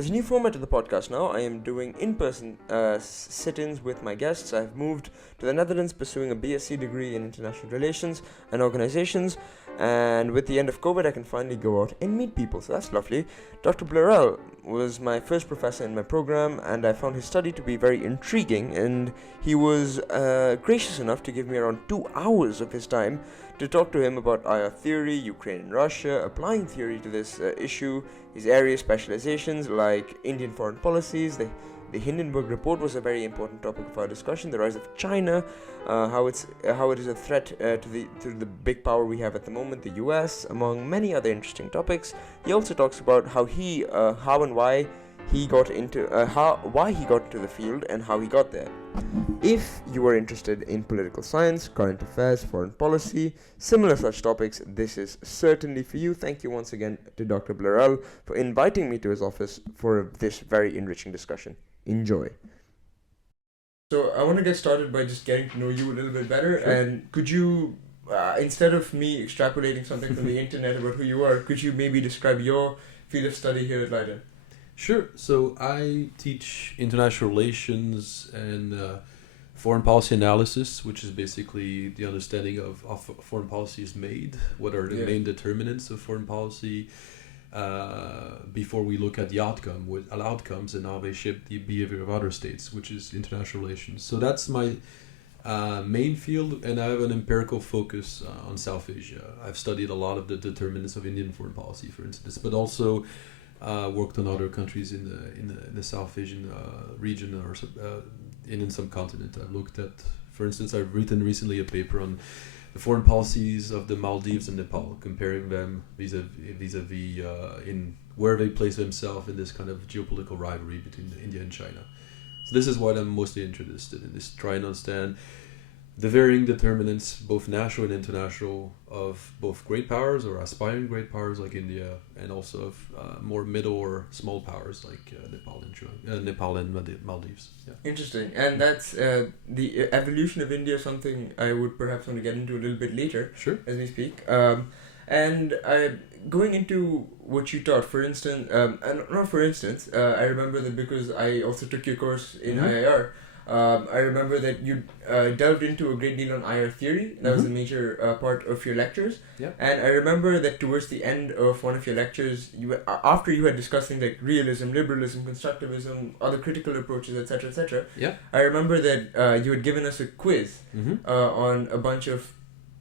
There's a new format to the podcast now. I am doing in-person sit-ins with my guests. I've moved to the Netherlands pursuing a BSc degree in International Relations and Organizations, and with the end of COVID, I can finally go out and meet people, so that's lovely. Dr. Blarel was my first professor in my program, and I found his study to be very intriguing, and he was gracious enough to give me around 2 hours of his time to talk to him about IR theory, Ukraine and Russia, applying theory to this issue, his area specializations like Indian foreign policies. The Hindenburg Report was a very important topic of our discussion. The rise of China, how it is a threat to the big power we have at the moment, the U.S., among many other interesting topics. He also talks about how and why he got into the field and how he got there. If you are interested in political science, current affairs, foreign policy, similar such topics, this is certainly for you. Thank you once again to Dr. Blarel for inviting me to his office for this very enriching discussion. Enjoy. So I want to get started by just getting to know you a little bit better. Sure. And could you, instead of me extrapolating something from the internet about who you are, could you maybe describe your field of study here at Leiden? Sure. So I teach international relations and foreign policy analysis, which is basically the understanding of how foreign policy is made, what are the main determinants of foreign policy, before we look at the outcomes and how they shape the behavior of other states, which is international relations. So that's my main field, and I have an empirical focus on South Asia. I've studied a lot of the determinants of Indian foreign policy, for instance, but also worked on other countries in the South Asian region or in some continent. I've looked at, for instance, I've written recently a paper on the foreign policies of the Maldives and Nepal, comparing them vis-a-vis in where they place themselves in this kind of geopolitical rivalry between India and China. So this is what I'm mostly interested in, is trying to understand the varying determinants, both national and international, of both great powers or aspiring great powers like India, and also of more middle or small powers like Nepal and Maldives. Yeah. Interesting. And that's the evolution of India, something I would perhaps want to get into a little bit later. Sure. As we speak. And going into what you taught, for instance, I remember that because I also took your course in IIR. I remember that you delved into a great deal on IR theory. That was a major part of your lectures. Yeah. And I remember that towards the end of one of your lectures, after you had discussed things like realism, liberalism, constructivism, other critical approaches, etc., Yeah. I remember that you had given us a quiz on a bunch of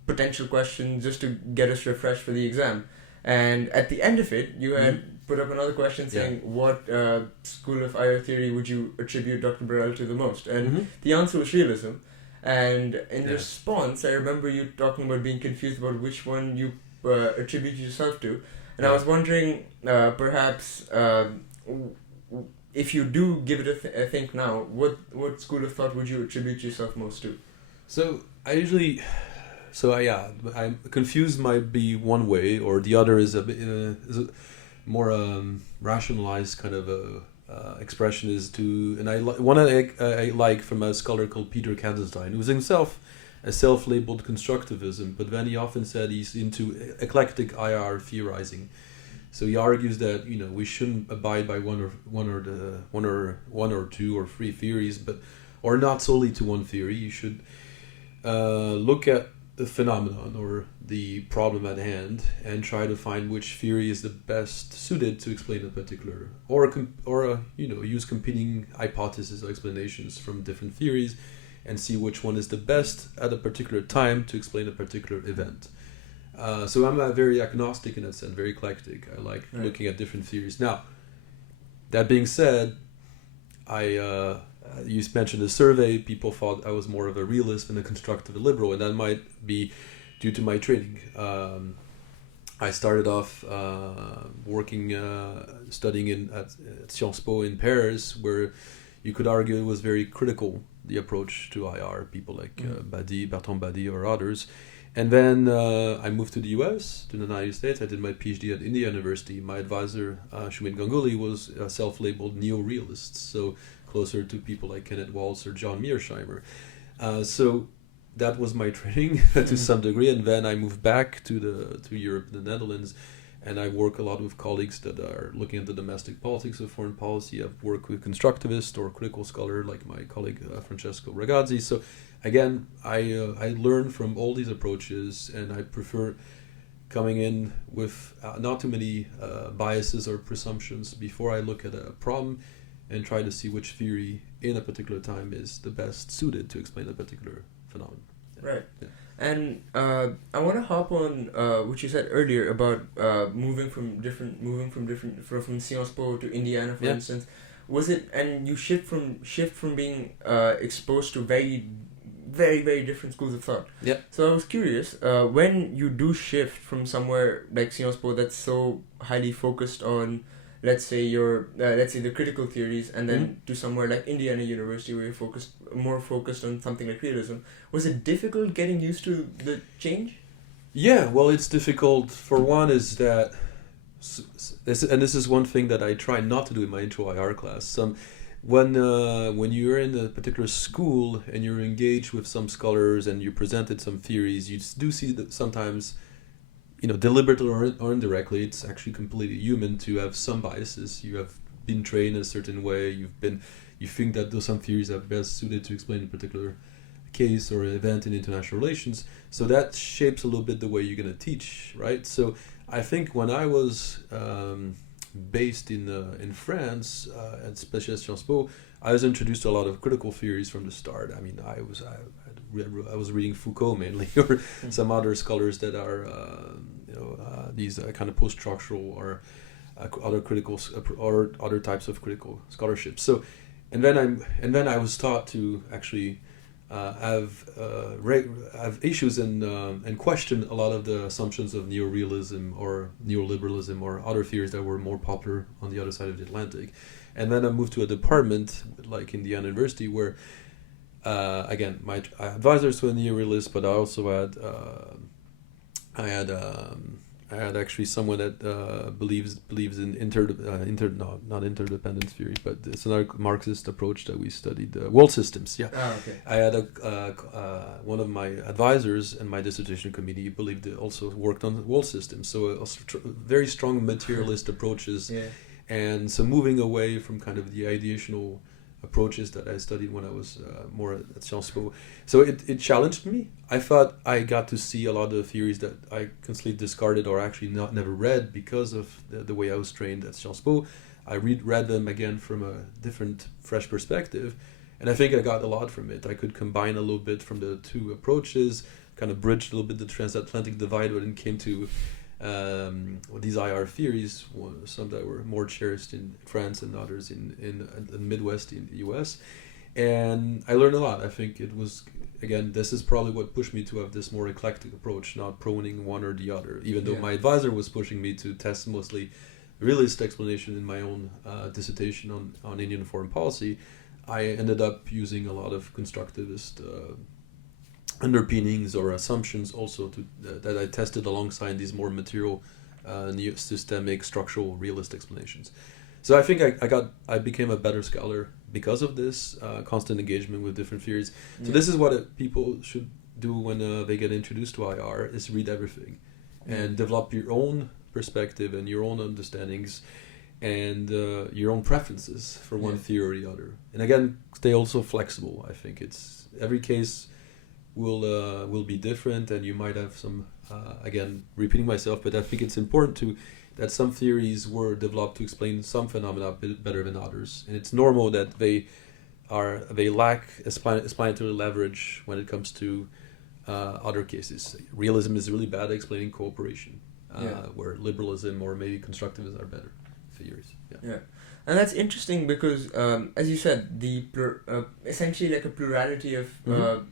potential questions just to get us refreshed for the exam. And at the end of it, you had put up another question saying, what school of IR theory would you attribute Dr. Blarel to the most? And the answer was realism. And in response, I remember you talking about being confused about which one you attribute yourself to. And I was wondering, perhaps, if you do give it a think now, what school of thought would you attribute yourself most to? So I'm confused might be one way, or the other is a more rationalized kind of expression is to, and I like from a scholar called Peter Kandenstein, who's himself a self-labeled constructivism, but then he often said he's into eclectic IR theorizing. So he argues that we shouldn't abide by one or two or three theories, or not solely to one theory. You should look at the phenomenon or the problem at hand and try to find which theory is the best suited to explain a particular, or use competing hypotheses or explanations from different theories and see which one is the best at a particular time to explain a particular event. So I'm very agnostic in that sense, very eclectic. I like looking at different theories. Now, that being said, you mentioned the survey. People thought I was more of a realist than a constructive liberal, and that might be due to my training. I started off studying at Sciences Po in Paris, where you could argue it was very critical, the approach to IR, people like Bertrand Badi or others. And then I moved to the US, to the United States. I did my PhD at Indiana University. My advisor, Shumit Ganguly, was a self-labeled neo-realist, so closer to people like Kenneth Waltz or John Mearsheimer. So that was my training to some degree, and then I moved back to Europe, the Netherlands, and I work a lot with colleagues that are looking at the domestic politics of foreign policy. I've worked with constructivist or critical scholar like my colleague Francesco Ragazzi. So again, I learn from all these approaches, and I prefer coming in with not too many biases or presumptions before I look at a problem and try to see which theory in a particular time is the best suited to explain a particular phenomenon. Yeah. Right. Yeah. And I want to hop on what you said earlier about moving from Sciences Po to Indiana, for instance. Was it, and you shift from being exposed to very, very, very different schools of thought. Yeah. So I was curious, when you do shift from somewhere like Sciences Po that's so highly focused on, let's say the critical theories, and then to somewhere like Indiana University where you're more focused on something like realism, was it difficult getting used to the change? Yeah, well, it's difficult. For one, is that this is one thing that I try not to do in my intro IR class. When you're in a particular school and you're engaged with some scholars and you presented some theories, you do see that sometimes, deliberately or indirectly, it's actually completely human to have some biases. You have been trained a certain way. You think that those some theories are best suited to explain a particular case or event in international relations. So that shapes a little bit the way you're going to teach, right? So I think when I was based in France, at Sciences Po, I was introduced to a lot of critical theories from the start. I mean, I was reading Foucault mainly, or some other scholars that are these kind of post-structural or other critical or other types of critical scholarship. So, and then I was taught to actually have issues and question a lot of the assumptions of neorealism or neoliberalism or other theories that were more popular on the other side of the Atlantic. And then I moved to a department like Indiana University where, again, my advisors were neorealists, but I also had actually someone that believes in not interdependence theory, but it's another Marxist approach that we studied, world systems. Yeah. Oh, okay. I had one of my advisors in my dissertation committee also worked on world systems, so very strong materialist approaches. Yeah. And so moving away from kind of the ideational approaches that I studied when I was more at Sciences Po. So it challenged me. I thought I got to see a lot of the theories that I constantly discarded or actually never read because of the way I was trained at Sciences Po. I read them again from a different, fresh perspective, and I think I got a lot from it. I could combine a little bit from the two approaches, kind of bridge a little bit the transatlantic divide when it came to these IR theories, some that were more cherished in France and others in the Midwest in the US. And I learned a lot. I think it was, again, this is probably what pushed me to have this more eclectic approach, not proning one or the other, even though my advisor was pushing me to test mostly realist explanation in my own dissertation on Indian foreign policy. I ended up using a lot of constructivist underpinnings or assumptions also that I tested alongside these more material, systemic, structural, realist explanations. So I think I became a better scholar because of this constant engagement with different theories. So this is what people should do when they get introduced to IR, is read everything and develop your own perspective and your own understandings and your own preferences for one theory or the other. And again, stay also flexible. I think it's every case will be different, and you might have some again, repeating myself, but I think it's important that some theories were developed to explain some phenomena better than others, and it's normal that they lack explanatory leverage when it comes to other cases. Realism is really bad at explaining cooperation, where liberalism or maybe constructivism are better theories. Yeah. And that's interesting because, as you said, the essentially like a plurality of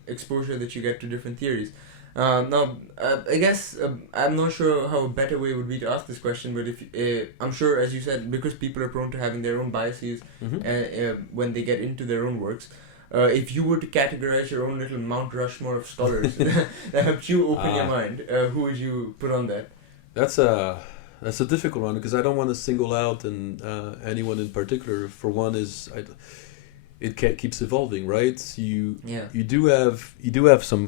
exposure that you get to different theories. Now, I guess I'm not sure how a better way would be to ask this question, but if I'm sure, as you said, because people are prone to having their own biases when they get into their own works, if you were to categorize your own little Mount Rushmore of scholars that helped you open your mind, who would you put on that? That's a difficult one because I don't want to single out anyone in particular. For one, it keeps evolving, right? You do have some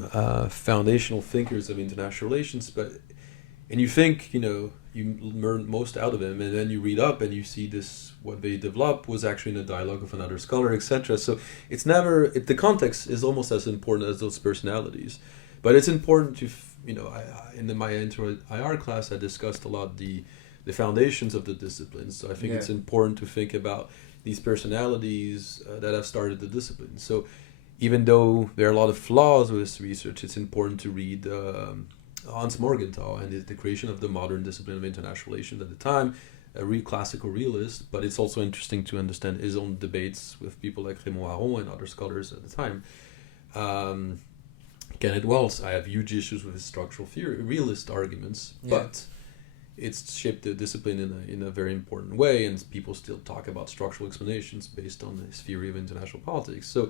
foundational thinkers of international relations, and you think you learn most out of him, and then you read up and you see this, what they developed was actually in a dialogue of another scholar, etc. So it's never, the context is almost as important as those personalities, but it's important to in my intro IR class I discussed a lot the foundations of the disciplines. So I think it's important to think about these personalities that have started the discipline. So even though there are a lot of flaws with this research, it's important to read Hans Morgenthau and the creation of the modern discipline of international relations at the time, a classical realist, but it's also interesting to understand his own debates with people like Raymond Aron and other scholars at the time. Kenneth Wells, I have huge issues with his structural theory, realist arguments, but it's shaped the discipline in a very important way, and people still talk about structural explanations based on his theory of international politics. So,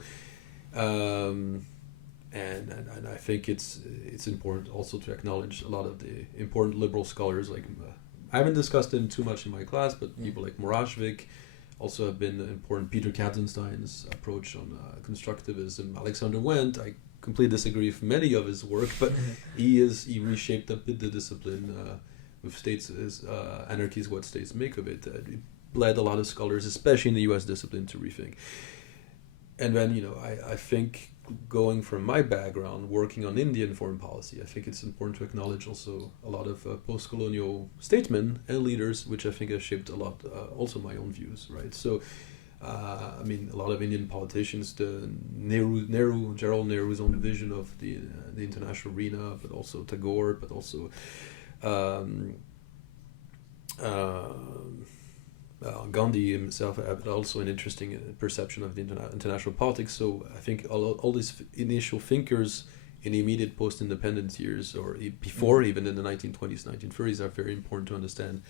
and I think it's important also to acknowledge a lot of the important liberal scholars. Like I haven't discussed them too much in my class, but people like Moravec also have been important. Peter Katzenstein's approach on constructivism, Alexander Wendt. I completely disagree with many of his work, but he reshaped the discipline with states as anarchy is what states make of it. It led a lot of scholars, especially in the U.S. discipline, to rethink. And then I think going from my background, working on Indian foreign policy, I think it's important to acknowledge also a lot of post-colonial statesmen and leaders, which I think have shaped a lot also my own views, right? So I mean, a lot of Indian politicians, the Gerald Nehru's own vision of the international arena, but also Tagore, but also Gandhi himself had also an interesting perception of the international politics. So I think all these initial thinkers in the immediate post-independence years, or before even in the 1920s, 1930s, are very important to understand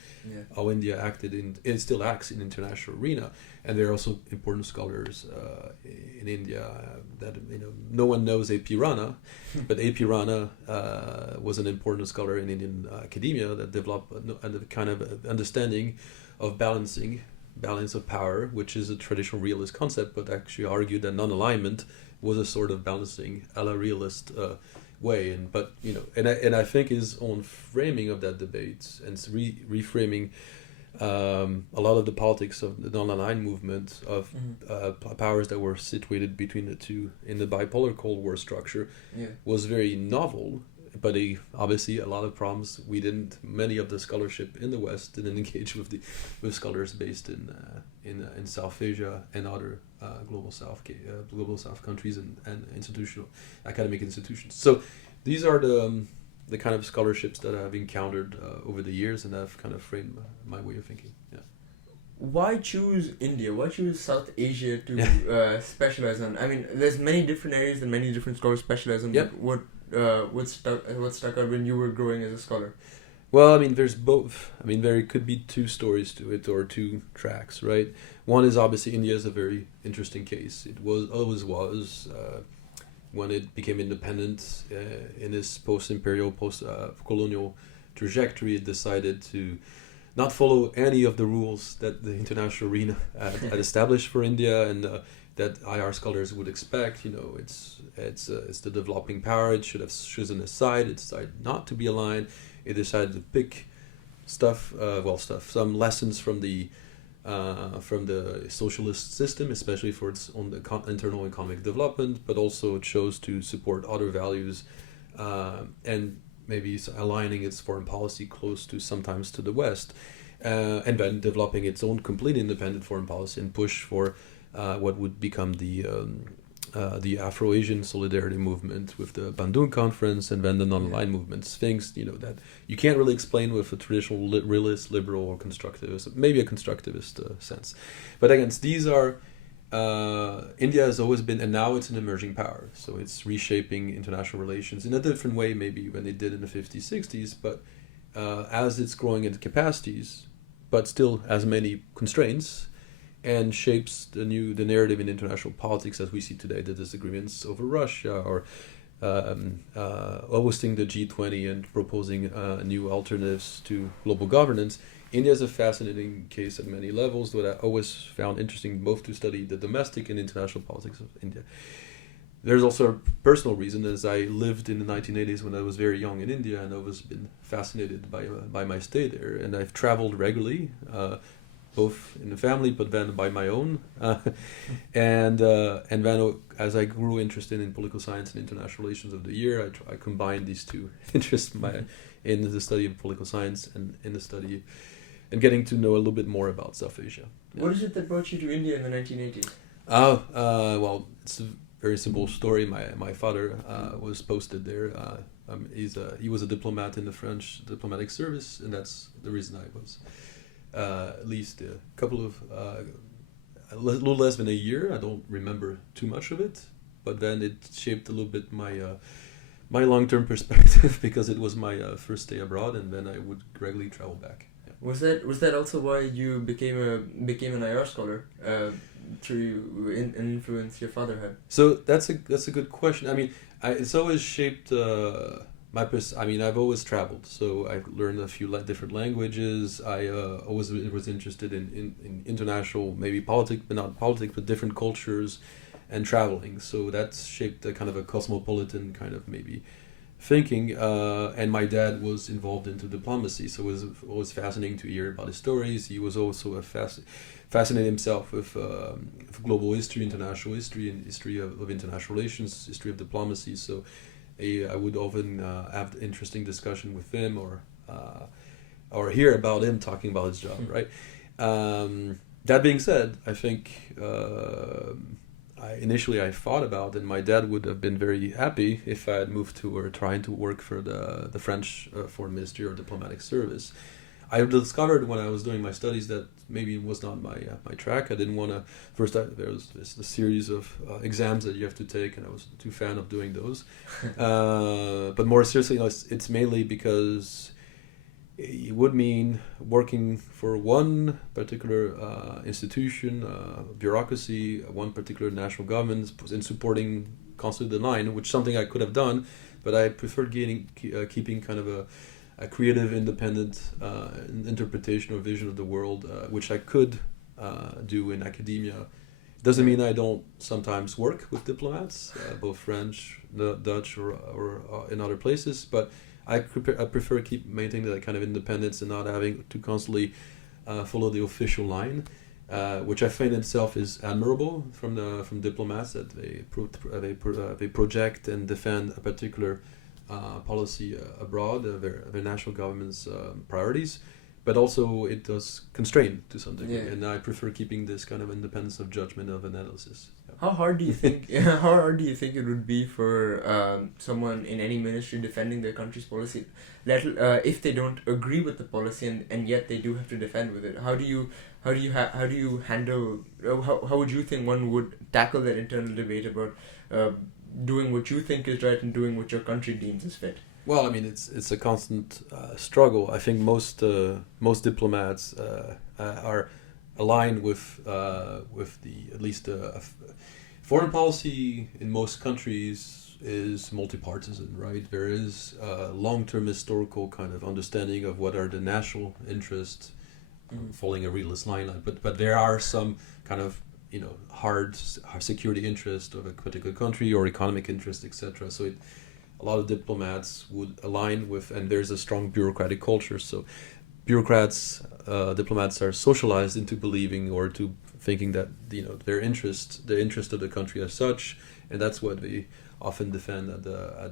how India acted it still acts in the international arena. And there are also important scholars in India that no one knows A.P. Rana, but A.P. Rana was an important scholar in Indian academia that developed a kind of understanding of balance of power, which is a traditional realist concept, but actually argued that non-alignment was a sort of balancing a la realist way. And I think his own framing of that debate and reframing a lot of the politics of the non-aligned movement of powers that were situated between the two in the bipolar Cold War structure was very novel. But obviously a lot of problems many of the scholarship in the West didn't engage with scholars based in South Asia and other global South countries and academic institutions. So these are the kind of scholarships that I've encountered over the years, and have kind of framed my way of thinking. Yeah. Why choose India? Why choose South Asia to specialize on? I mean, there's many different areas and many different scholars specialize on. Yep. What stuck out when you were growing as a scholar? Well, I mean, there's both. I mean, there could be two stories to it, or two tracks, right? One is obviously India is a very interesting case. It always was when it became independent in its post-imperial, post-colonial trajectory. It decided to not follow any of the rules that the international arena had established for India, and that IR scholars would expect. It's the developing power. It should have chosen a side. It decided not to be aligned. It decided to pick some lessons from the socialist system, especially for its own internal economic development, but also it chose to support other values and maybe aligning its foreign policy sometimes to the West, and then developing its own completely independent foreign policy and push for what would become the Afro-Asian solidarity movement with the Bandung Conference, and then the non-aligned movements. Things that you can't really explain with a traditional realist, liberal, or constructivist, maybe a constructivist sense. But again, these are India has always been, and now it's an emerging power. So it's reshaping international relations in a different way, maybe than it did in the 50s, 60s. But as it's growing into capacities, but still has many constraints, and shapes the narrative in international politics as we see today, the disagreements over Russia, or hosting the G20 and proposing new alternatives to global governance. India is a fascinating case at many levels that I always found interesting, both to study the domestic and international politics of India. there's also a personal reason, as I lived in the 1980s when I was very young in India, and I was been fascinated by my stay there, and I've traveled regularly, both in the family, but then by my own, and then as I grew interested in political science and international relations of the year, I combined these two interests in the study of political science and in the study and getting to know a little bit more about South Asia. Yeah. What is it that brought you to India in the 1980s? Well, it's a very simple story. My father was posted there. He was a diplomat in the French diplomatic service, and that's the reason I was at least a couple of a little less than a year. I don't remember too much of it, but then it shaped a little bit my long-term perspective because it was my first stay abroad, and then I would regularly travel back. Yeah. Was that also why you became an IR scholar? Through an influence your father had? So that's a good question. I mean, it's always shaped I've always traveled, so I've learned a few different languages. I always was interested in international, maybe politics, but not politics, but different cultures and traveling. So that's shaped a kind of a cosmopolitan kind of maybe thinking. And my dad was involved into diplomacy, so it was always fascinating to hear about his stories. He was also fascinated himself with global history, international history, and history of international relations, history of diplomacy. So I would often have interesting discussion with him or hear about him talking about his job, right? That being said, I think initially I thought about, and my dad would have been very happy if I had moved to or trying to work for the French Foreign Ministry or Diplomatic Service. I discovered when I was doing my studies that maybe it was not my track. I didn't want to. First, there was a series of exams that you have to take, and I was too fan of doing those. But more seriously, it's mainly because it would mean working for one particular institution, bureaucracy, one particular national government, and supporting constantly the line, which is something I could have done, but I preferred keeping kind of a creative, independent interpretation or vision of the world, which I could do in academia. Doesn't mean I don't sometimes work with diplomats, both French, Dutch, or in other places, but I prefer keep maintaining that kind of independence and not having to constantly follow the official line, which I find itself is admirable from diplomats, that they project and defend a particular policy abroad, their national government's priorities, but also it does constrain to some degree, and I prefer keeping this kind of independence of judgment, of analysis. How hard do you think? How hard do you think it would be for someone in any ministry defending their country's policy, if they don't agree with the policy and yet they do have to defend with it? How do you handle? How would you think one would tackle that internal debate about doing what you think is right and doing what your country deems is fit? Well, I mean, it's a constant struggle. I think most diplomats are aligned with at least foreign policy in most countries is multi-partisan, right? There is a long-term historical kind of understanding of what are the national interests, following a realist line, but there are some kind of hard security interest of a particular country or economic interest, etc. So a lot of diplomats would align with, and there's a strong bureaucratic culture. So diplomats are socialized into believing or to thinking that the interest of the country as such, and that's what they often defend at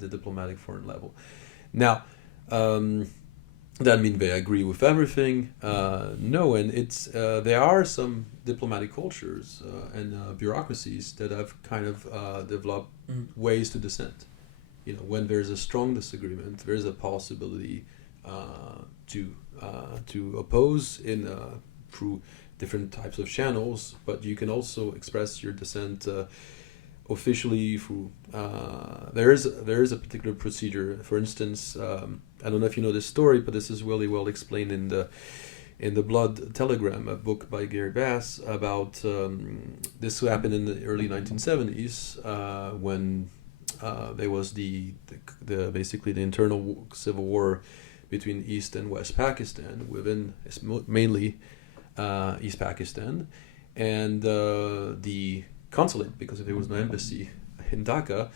the diplomatic foreign level. Now, that means they agree with everything? No, and there are some diplomatic cultures and bureaucracies that have kind of developed ways to dissent. When there's a strong disagreement, there's a possibility to oppose through different types of channels, but you can also express your dissent officially through there is a particular procedure. For instance, I don't know if you know this story, but this is really well explained in the Blood Telegram, a book by Gary Bass about this happened in the early 1970s when there was the basically the internal civil war between East and West Pakistan, mainly East Pakistan, and the consulate, because there was no embassy, in Dhaka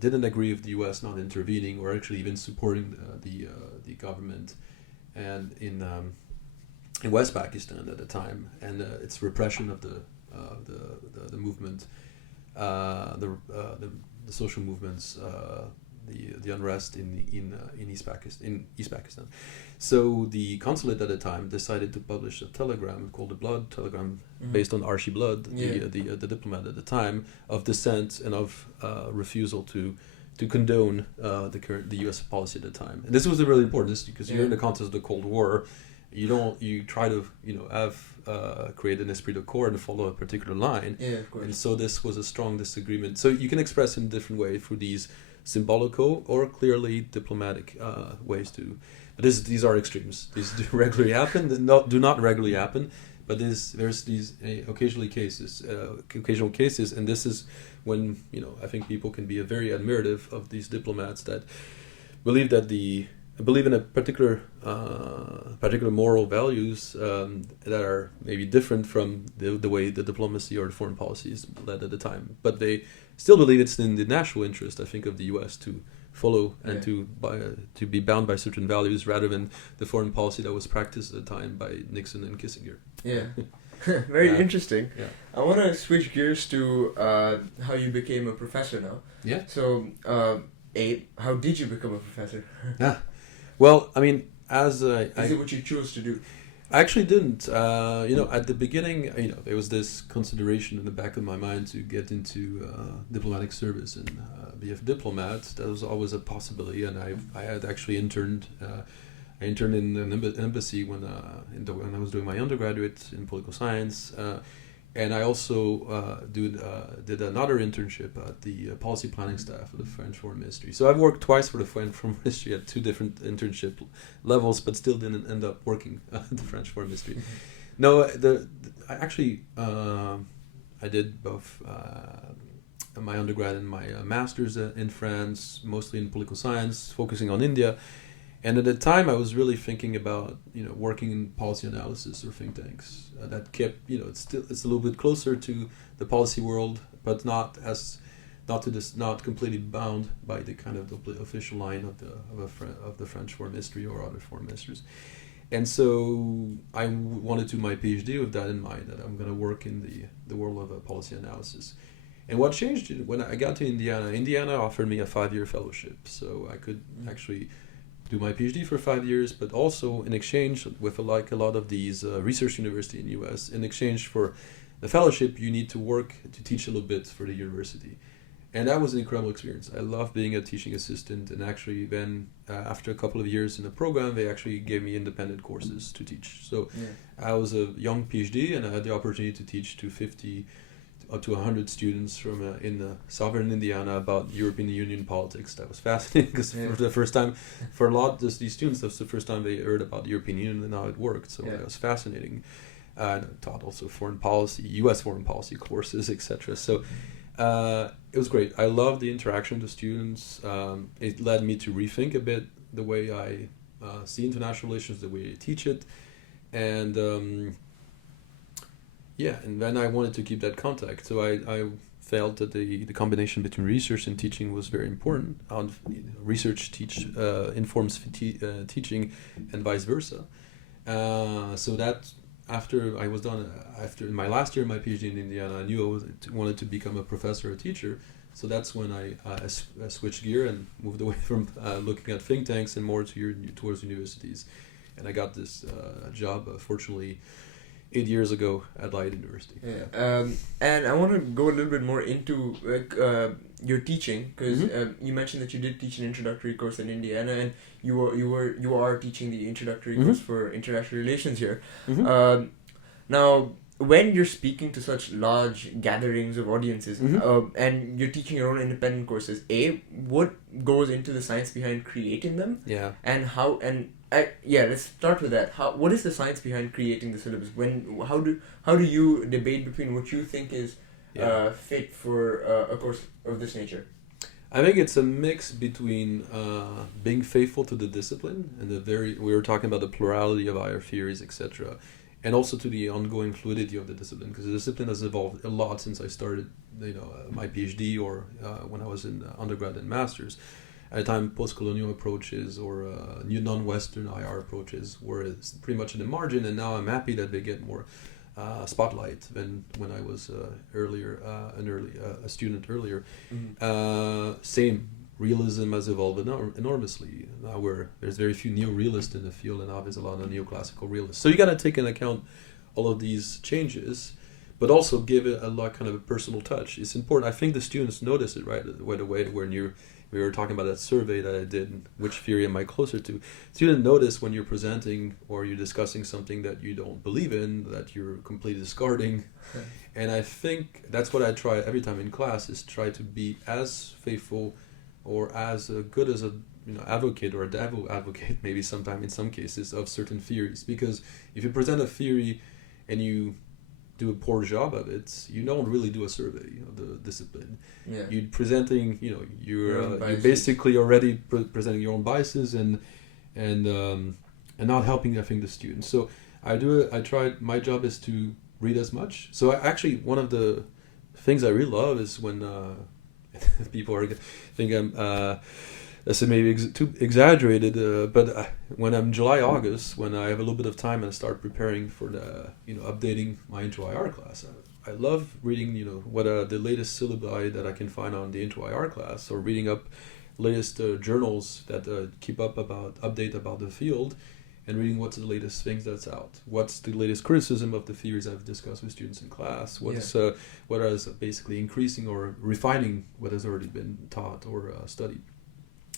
didn't agree with the U.S. not intervening or actually even supporting the government and in West Pakistan at the time, and its repression of the movement, the social movements, the unrest in East Pakistan. So the consulate at the time decided to publish a telegram called the Blood Telegram, based on Archie Blood, the diplomat at the time, of dissent and of refusal to condone the U.S. policy at the time. And this was really important, because you're in the context of the Cold War. You try to create an esprit de corps and follow a particular line. Yeah, of course. And so this was a strong disagreement. So you can express in a different way through these symbolical or clearly diplomatic ways to. But these are extremes. These do regularly happen. Do not regularly happen. But there's these occasional cases, and this is when I think people can be very admirative of these diplomats that believe in a particular moral values that are maybe different from the way the diplomacy or the foreign policy is led at the time, but they still believe it's in the national interest, I think, of the U.S. to follow and to be bound by certain values rather than the foreign policy that was practiced at the time by Nixon and Kissinger. Yeah. Very interesting. Yeah. I want to switch gears to how you became a professor now. Yeah. So, how did you become a professor? Well, I mean, is it what you chose to do? I actually didn't. At the beginning, there was this consideration in the back of my mind to get into diplomatic service and be a diplomat. That was always a possibility, and I had actually interned. I interned in an embassy when I was doing my undergraduate in political science. And I also did another internship at the policy planning staff of the French Foreign Ministry. So I've worked twice for the French Foreign Ministry at two different internship levels, but still didn't end up working at the French Foreign Ministry. No, I did both my undergrad and my master's in France, mostly in political science, focusing on India. And at the time, I was really thinking about working in policy analysis or think tanks. That kept it's a little bit closer to the policy world, but not completely bound by the kind of the official line of the French Foreign Ministry or other foreign ministers. And so I wanted to do my PhD with that in mind, that I'm going to work in the world of policy analysis. And what changed when I got to Indiana offered me a 5-year fellowship, so I could actually do my PhD for 5 years, but also in exchange with a lot of these research universities in the U.S., in exchange for the fellowship, you need to work to teach a little bit for the university. And that was an incredible experience. I loved being a teaching assistant, and actually then after a couple of years in the program, they actually gave me independent courses to teach. So I was a young PhD, and I had the opportunity to teach to 50 up to 100 students from in southern Indiana about European Union politics. That was fascinating, because for the first time, for a lot of these students, that was the first time they heard about the European Union and how it worked. So that was fascinating. I taught also foreign policy, U.S. foreign policy courses, etc. So it was great. I loved the interaction with the students. It led me to rethink a bit the way I see international relations, the way I teach it, and and then I wanted to keep that contact. So I felt that the combination between research and teaching was very important. Research informs teaching, and vice versa. So that after I was done, after my last year of my PhD in Indiana, I knew I wanted to become a professor or teacher. So that's when I switched gear and moved away from looking at think tanks and more towards universities. And I got this job, fortunately, 8 years ago at Leiden University. And I want to go a little bit more into your teaching, because you mentioned that you did teach an introductory course in Indiana, and you are teaching the introductory course for international relations here. Now, when you're speaking to such large gatherings of audiences, and you're teaching your own independent courses, what goes into the science behind creating them? And how let's start with that. What is the science behind creating the syllabus? How do you debate between what you think is fit for a course of this nature? I think it's a mix between being faithful to the discipline and we were talking about the plurality of our theories, etc., and also to the ongoing fluidity of the discipline, because the discipline has evolved a lot since I started, my PhD, or when I was in undergrad and masters. At the time, post-colonial approaches or new non-Western IR approaches were pretty much in the margin, and now I'm happy that they get more spotlight than when I was a student earlier. Same, realism has evolved enormously. Now there's very few neo-realists in the field, and now there's a lot of neoclassical realists. So you got to take into account all of these changes, but also give it a lot kind of a personal touch. It's important. I think the students notice it right away when we were talking about that survey that I did, which theory am I closer to? Students notice when you're presenting or you're discussing something that you don't believe in, that you're completely discarding. Okay. And I think that's what I try every time in class, is try to be as faithful or as good as a advocate or a devil advocate, maybe sometime in some cases, of certain theories. Because if you present a theory and you do a poor job of it, you don't really do a survey of the discipline. Yeah. You're presenting, you're basically already presenting your own biases and not helping, I think, the students. So my job is to read as much. So actually, one of the things I really love is when people think I'm that's maybe too exaggerated, but when I'm July, August, when I have a little bit of time and I start preparing for the, updating my intro IR class, I love reading, what the latest syllabi that I can find on the intro IR class, or reading up latest journals that update about the field, and reading what's the latest things that's out. What's the latest criticism of the theories I've discussed with students in class? What is basically increasing or refining what has already been taught or studied.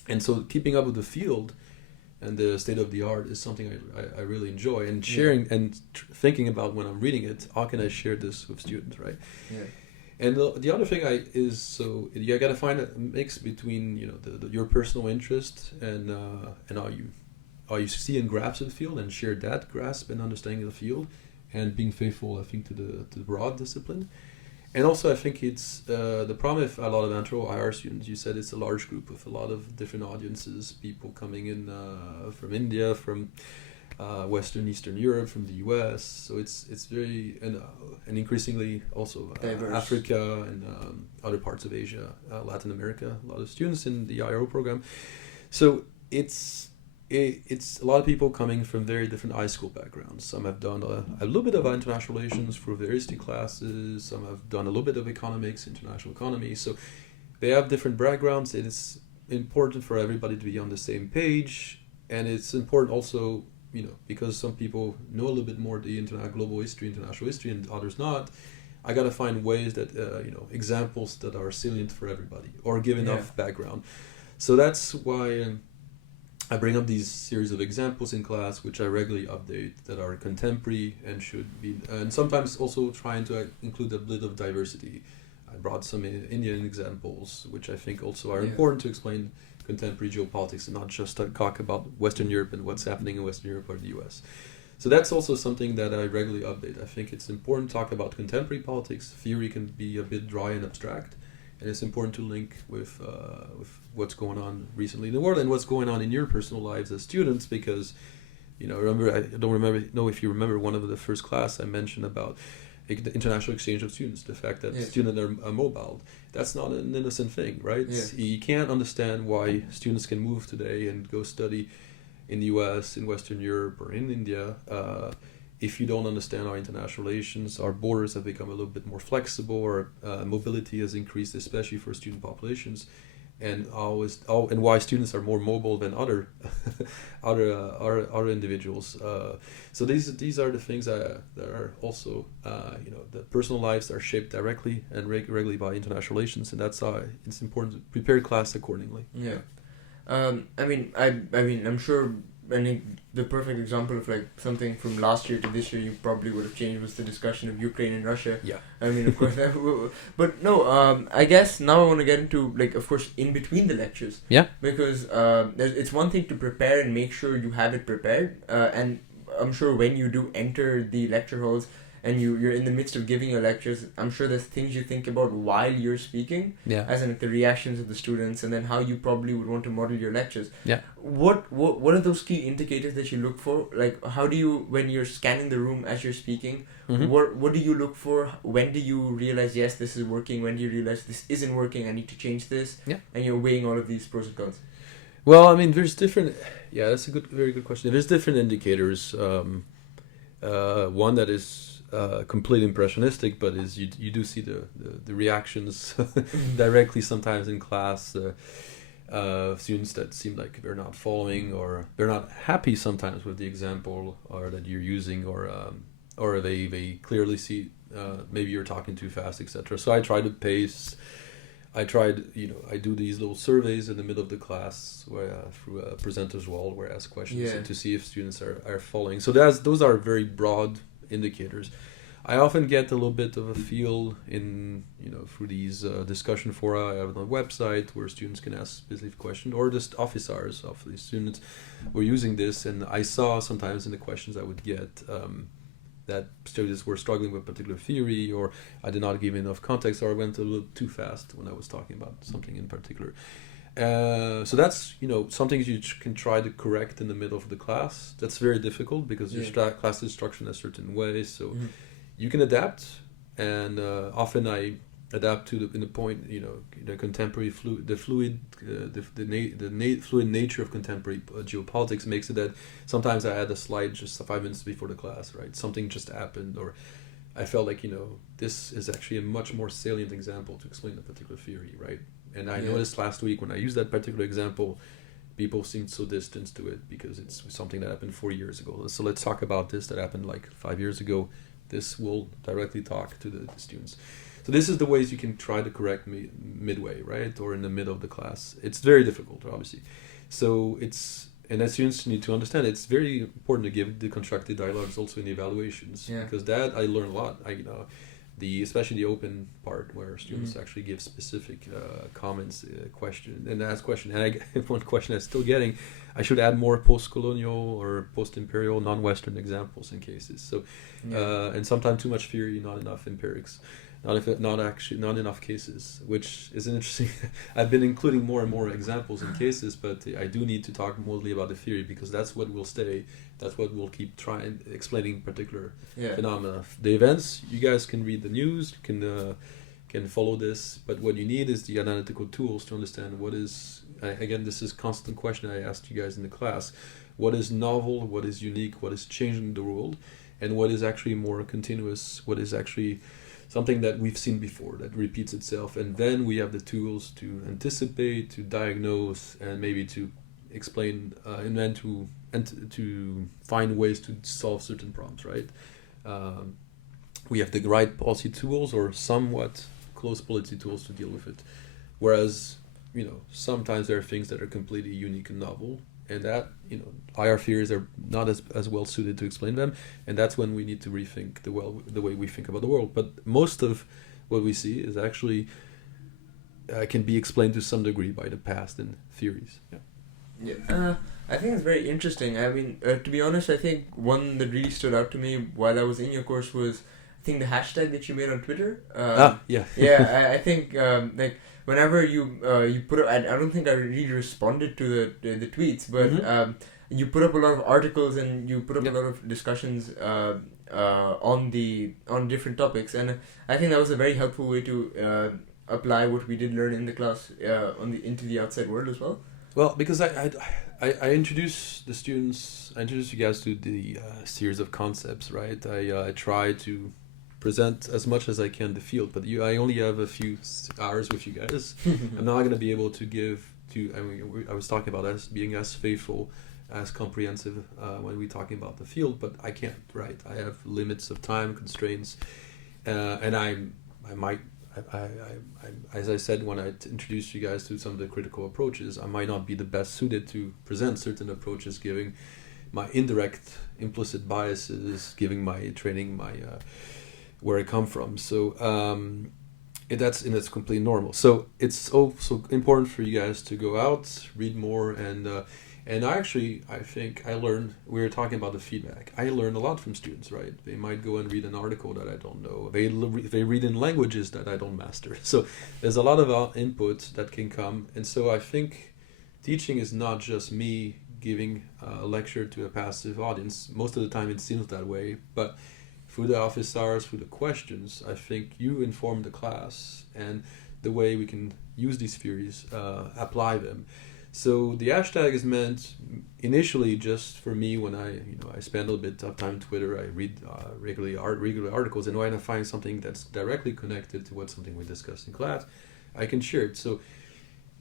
And so keeping up with the field and the state of the art is something I really enjoy, and sharing and thinking about when I'm reading it, how can I share this with students, right? Yeah. And the other thing you got to find a mix between your personal interest and how you see and grasp the field, and share that grasp and understanding of the field, and being faithful, I think, to the broad discipline. And also, I think it's the problem with a lot of intro IR students. You said it's a large group with a lot of different audiences, people coming in from India, from Western, Eastern Europe, from the US. So it's very, and increasingly also Africa and other parts of Asia, Latin America, a lot of students in the IRO program. So it's a lot of people coming from very different high school backgrounds. Some have done a little bit of international relations for various classes. Some have done a little bit of economics, international economy. So they have different backgrounds. It is important for everybody to be on the same page. And it's important also, because some people know a little bit more the global history, international history, and others not. I got to find ways that, examples that are salient for everybody, or give enough background. So that's why I bring up these series of examples in class, which I regularly update, that are contemporary and should be, and sometimes also trying to include a bit of diversity. I brought some Indian examples, which I think also are important to explain contemporary geopolitics, and not just talk about Western Europe and what's happening in Western Europe or the US. So that's also something that I regularly update. I think it's important to talk about contemporary politics. Theory can be a bit dry and abstract, and it's important to link with what's going on recently in the world and what's going on in your personal lives as students, because I don't know if you remember one of the first class I mentioned about the international exchange of students, the fact that students are mobile. That's not an innocent thing, right? Yeah. You can't understand why students can move today and go study in the US, in Western Europe, or in India, if you don't understand our international relations. Our borders have become a little bit more flexible, or mobility has increased, especially for student populations, and why students are more mobile than other individuals. So these are the things that are also the personal lives are shaped directly and regularly by international relations, and that's how it's important to prepare class accordingly. Yeah. I'm sure the perfect example of like something from last year to this year you probably would have changed was the discussion of Ukraine and Russia. Yeah. Of course, but no, I guess now I want to get into, like, of course, in between the lectures. Yeah. Because it's one thing to prepare and make sure you have it prepared, and I'm sure when you do enter the lecture halls and you're in the midst of giving your lectures, I'm sure there's things you think about while you're speaking, as in the reactions of the students, and then how you probably would want to model your lectures. What are those key indicators that you look for? Like, how do you, when you're scanning the room as you're speaking, what do you look for? When do you realize, yes, this is working? When do you realize this isn't working, I need to change this? And you're weighing all of these pros and cons. Well, I mean, there's different. Yeah, that's a very good question. There's different indicators. One that is completely impressionistic, but is you do see the reactions directly sometimes in class. Students that seem like they're not following, or they're not happy sometimes with the example or that you're using, or they clearly see maybe you're talking too fast, etc. So I try to pace. I do these little surveys in the middle of the class through a presenter's wall where I ask questions to see if students are following. So those are very broad indicators. I often get a little bit of a feel through these discussion fora I have on the website where students can ask specific questions, or just office hours of the students were using this, and I saw sometimes in the questions I would get that students were struggling with particular theory, or I did not give enough context, or I went a little too fast when I was talking about something in particular. So that's something you can try to correct in the middle of the class. That's very difficult because your class is structured in a certain way, so you can adapt, and often I adapt to the contemporary fluid nature of contemporary geopolitics makes it that sometimes I add a slide just 5 minutes before the class, right? Something just happened, or I felt like this is actually a much more salient example to explain a particular theory, right? And I noticed last week when I used that particular example, people seemed so distant to it because it's something that happened 4 years ago. So let's talk about this that happened like 5 years ago. This will directly talk to the students. So this is the ways you can try to correct me midway, right? Or in the middle of the class. It's very difficult, obviously. So and as students need to understand, it's very important to give the constructive dialogues also in the evaluations. Because that I learn a lot. Especially the open part where students actually give specific comments, question, and ask questions. And one question I'm still getting, I should add more post-colonial or post-imperial, non-Western examples in cases. So, and sometimes too much theory, not enough empirics. Not enough cases, which is interesting. I've been including more and more examples in cases, but I do need to talk mostly about the theory because that's what will stay. That's what we'll keep trying explaining particular phenomena. The events, you guys can read the news, can follow this, but what you need is the analytical tools to understand what is. Again, this is a constant question I asked you guys in the class: what is novel? What is unique? What is changing the world? And what is actually more continuous? What is actually something that we've seen before that repeats itself, and then we have the tools to anticipate, to diagnose, and maybe to explain, and then to find ways to solve certain problems, right? We have the right policy tools or somewhat close policy tools to deal with it. Whereas, sometimes there are things that are completely unique and novel, and that, our theories are not as well suited to explain them, and that's when we need to rethink the way we think about the world. But most of what we see is actually can be explained to some degree by the past and theories. I think it's very interesting. I mean, to be honest, I think one that really stood out to me while I was in your course was, I think, the hashtag that you made on Twitter. I think like whenever you put up, I don't think I really responded to the tweets, but you put up a lot of articles and you put up a lot of discussions on different topics, and I think that was a very helpful way to apply what we did learn in the class into the outside world as well. Well, because I introduced the students, I introduced you guys to the series of concepts, right? I try to present as much as I can the field, but I only have a few hours with you guys. I'm not going to be able to I was talking about being as faithful, as comprehensive when we're talking about the field, but I can't, right? I have limits of time, constraints, and I might, as I said when I introduced you guys to some of the critical approaches, I might not be the best suited to present certain approaches, giving my indirect, implicit biases, giving my training, my where I come from. So that's completely normal. So it's also important for you guys to go out, read more, and And I think I learned, we were talking about the feedback. I learned a lot from students, right? They might go and read an article that I don't know. They read in languages that I don't master. So there's a lot of input that can come. And so I think teaching is not just me giving a lecture to a passive audience. Most of the time it seems that way. But through the office hours, through the questions, I think you inform the class and the way we can use these theories, apply them. So the hashtag is meant initially just for me when I spend a little bit of time on Twitter. I read regular articles, and when I find something that's directly connected to something we discussed in class, I can share it. So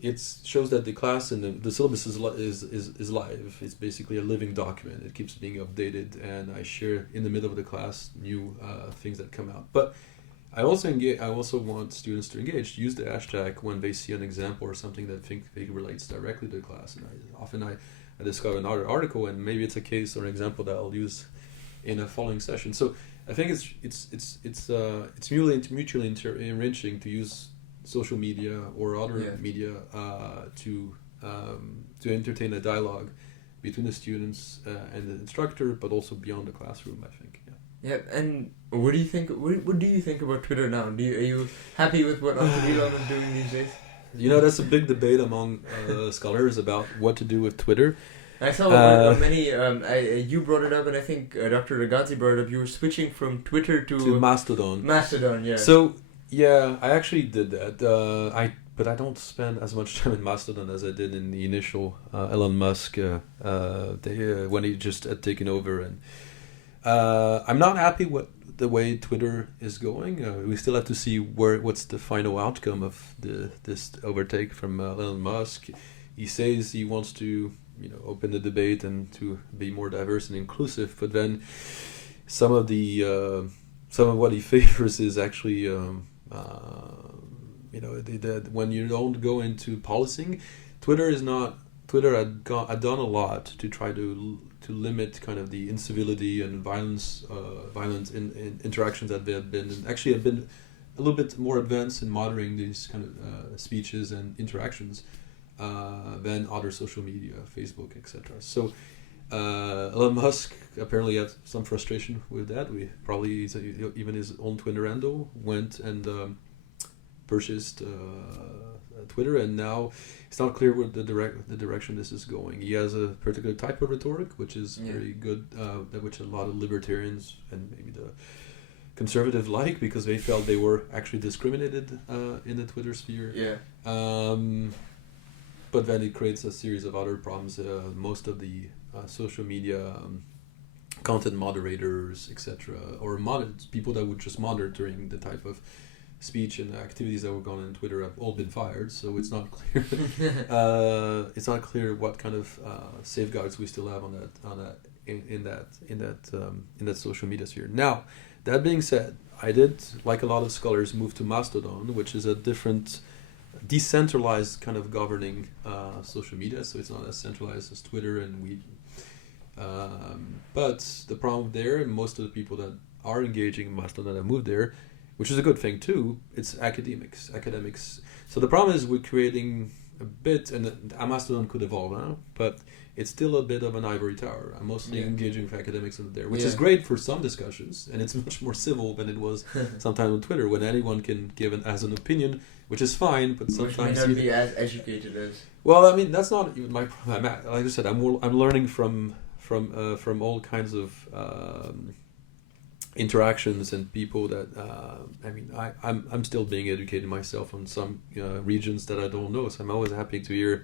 it shows that the class and the syllabus is live. It's basically a living document. It keeps being updated, and I share in the middle of the class new things that come out. But I also want students to engage, to use the hashtag when they see an example or something that they relates directly to the class. And I discover another article, and maybe it's a case or an example that I'll use in a following session. So I think it's mutually enriching to use social media or other media to entertain a dialogue between the students and the instructor, but also beyond the classroom, I think. Yeah, and what do you think? What do you think about Twitter now? Are you happy with what Elon is doing these days? That's a big debate among scholars about what to do with Twitter. I saw many. You brought it up, and I think Dr. Ragazzi brought it up. You were switching from Twitter to Mastodon. Mastodon, yeah. So yeah, I actually did that. But I don't spend as much time in Mastodon as I did in the initial Elon Musk when he just had taken over. And I'm not happy with the way Twitter is going. We still have to see what's the final outcome of this overtake from Elon Musk. He says he wants to open the debate and to be more diverse and inclusive, but then some of what he favors is actually when you don't go into policing, Twitter had done a lot to try to limit kind of the incivility and violent interactions that they had been, and actually have been a little bit more advanced in monitoring these kind of speeches and interactions than other social media, Facebook, etc. So Elon Musk apparently had some frustration with that. Even his own Twitter handle went and purchased Twitter, and now it's not clear what the direction this is going. He has a particular type of rhetoric, which is very good, which a lot of libertarians and maybe the conservative like, because they felt they were actually discriminated in the Twitter sphere. Yeah. But then it creates a series of other problems. Most of the social media content moderators, etc., or people that would just monitoring the type of speech and activities that were going on Twitter have all been fired. So it's not clear. It's not clear what kind of safeguards we still have in that social media sphere. Now, that being said, I did, like a lot of scholars, move to Mastodon, which is a different, decentralized kind of governing social media. So it's not as centralized as Twitter and we. But the problem there, and most of the people that are engaging in Mastodon that moved there, which is a good thing too, it's academics. So the problem is we're creating a bit, and Mastodon could evolve now, but it's still a bit of an ivory tower. I'm mostly engaging with academics in there, which is great for some discussions, and it's much more civil than it was sometimes on Twitter, when anyone can give as an opinion, which is fine, but sometimes which may not be as educated as. Well, I mean, that's not even my problem. Like I said, I'm learning from all kinds of interactions and people that I'm still being educated myself on some regions that I don't know, so I'm always happy to hear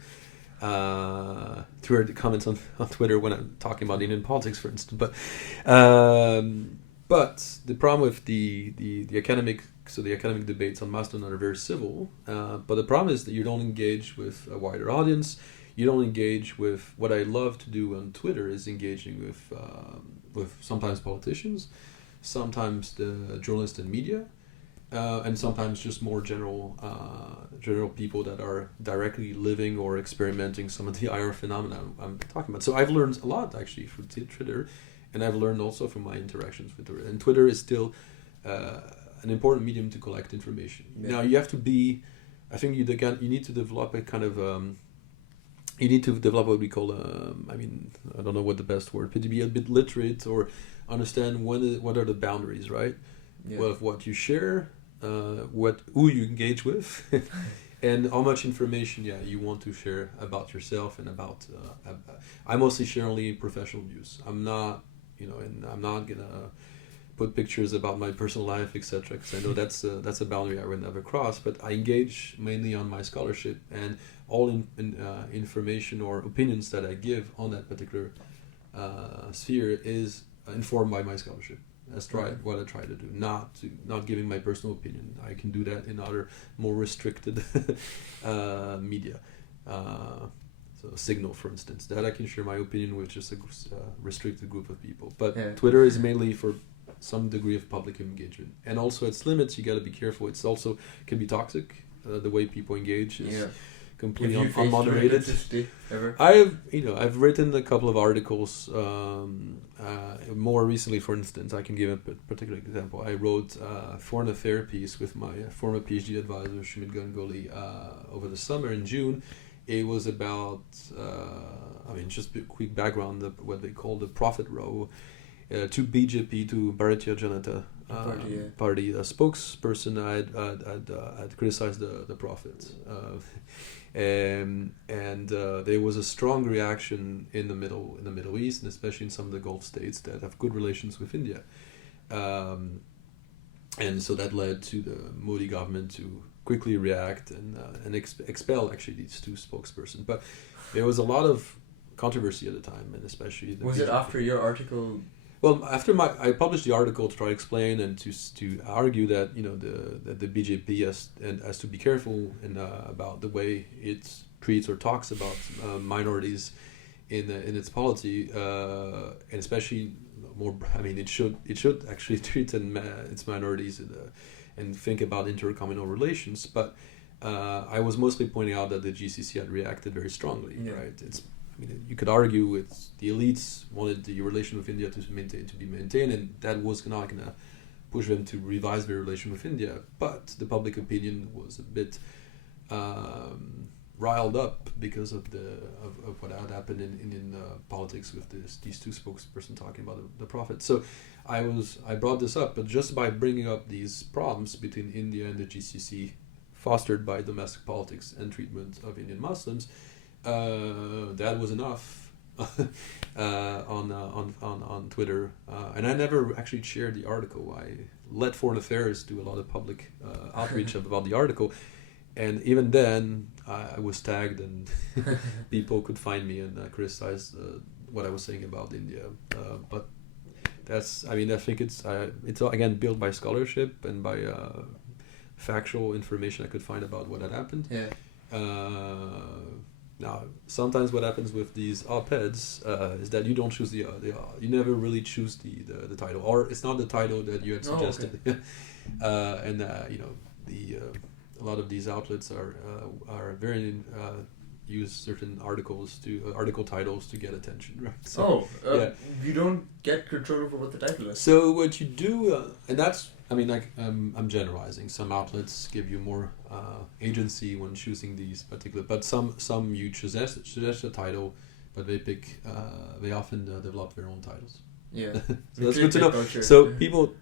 the comments on Twitter when I'm talking about Indian politics, for instance. But the problem with the academic debates on Mastodon are very civil, but the problem is that you don't engage with a wider audience. You don't engage with what I love to do on Twitter is engaging with sometimes politicians, sometimes the journalists and media, and sometimes just more general people that are directly living or experimenting some of the IR phenomena I'm talking about. So I've learned a lot actually from Twitter, and I've learned also from my interactions with Twitter. And Twitter is still an important medium to collect information. Yeah. Now you have to be, I think you need to develop a kind of you need to develop what we call, I don't know what the best word, but to be a bit literate or understand what are the boundaries, right? Yeah. Well, of what you share, who you engage with, and how much information you want to share about yourself and about. I mostly share only professional views. I'm not, and I'm not gonna put pictures about my personal life, etc. Because I know that's a boundary I would never cross. But I engage mainly on my scholarship, and all information or opinions that I give on that particular sphere is informed by my scholarship. That's what I try to do. Not giving my personal opinion. I can do that in other more restricted media. So Signal, for instance, that I can share my opinion with just a restricted group of people. But Twitter is mainly for some degree of public engagement, and also its limits. You got to be careful. It's also can be toxic. The way people engage is completely unmoderated. Ever? I've written a couple of articles. More recently, for instance, I can give a particular example. I wrote a foreign affairs piece with my former PhD advisor Sumit Ganguly over the summer in June. It was about, just a quick background, what they call the profit row, to BJP, to Bharatiya Janata Party. A spokesperson I'd criticized the profits. And there was a strong reaction in the Middle East, and especially in some of the Gulf states that have good relations with India, and so that led to the Modi government to quickly react and expel actually these two spokespersons. But there was a lot of controversy at the time, and especially was it after your article? Well, after I published the article to try to explain and to argue that the BJP has to be careful about the way it treats or talks about minorities in its policy, and especially more. It should actually treat its minorities and think about intercommunal relations. But I was mostly pointing out that the GCC had reacted very strongly. Right? You could argue it's the elites wanted the relation with India to be maintained, and that was not going to push them to revise their relation with India. But the public opinion was a bit riled up because of what had happened in politics with these two spokespersons talking about the profit. So I brought this up, but just by bringing up these problems between India and the GCC, fostered by domestic politics and treatment of Indian Muslims. That was enough on Twitter, and I never actually shared the article. I let Foreign Affairs do a lot of public outreach about the article, and even then I was tagged, and people could find me and criticize what I was saying about India. But that's, I think it's again built by scholarship and by factual information I could find about what had happened. Now, sometimes what happens with these op-eds is that you don't choose you never really choose the title, or it's not the title that you had suggested. A lot of these outlets are very use certain article titles to get attention, right? So, you don't get control over what the title is. So what you do, and that's, I'm generalizing. Some outlets give you more agency when choosing these particular, but some you suggest a title, but they often develop their own titles. Yeah, so that's good to know. Culture. So people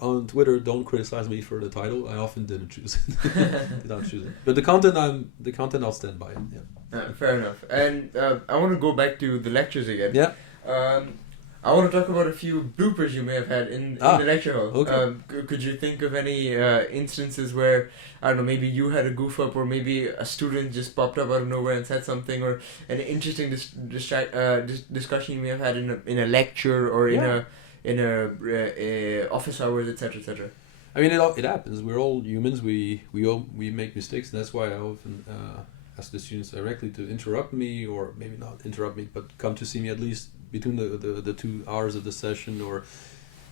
on Twitter don't criticize me for the title. I often didn't choose it. But the content I'll stand by. Fair enough. And I want to go back to the lectures again. Yeah. I want to talk about a few bloopers you may have had in the lecture hall. Okay. Could you think of any instances where, I don't know, maybe you had a goof up, or maybe a student just popped up out of nowhere and said something, or an interesting discussion you may have had in a lecture or in a office hours, etc., etc.? It happens. We're all humans. We make mistakes, and that's why I often ask the students directly to interrupt me, or maybe not interrupt me, but come to see me at least between the 2 hours of the session, or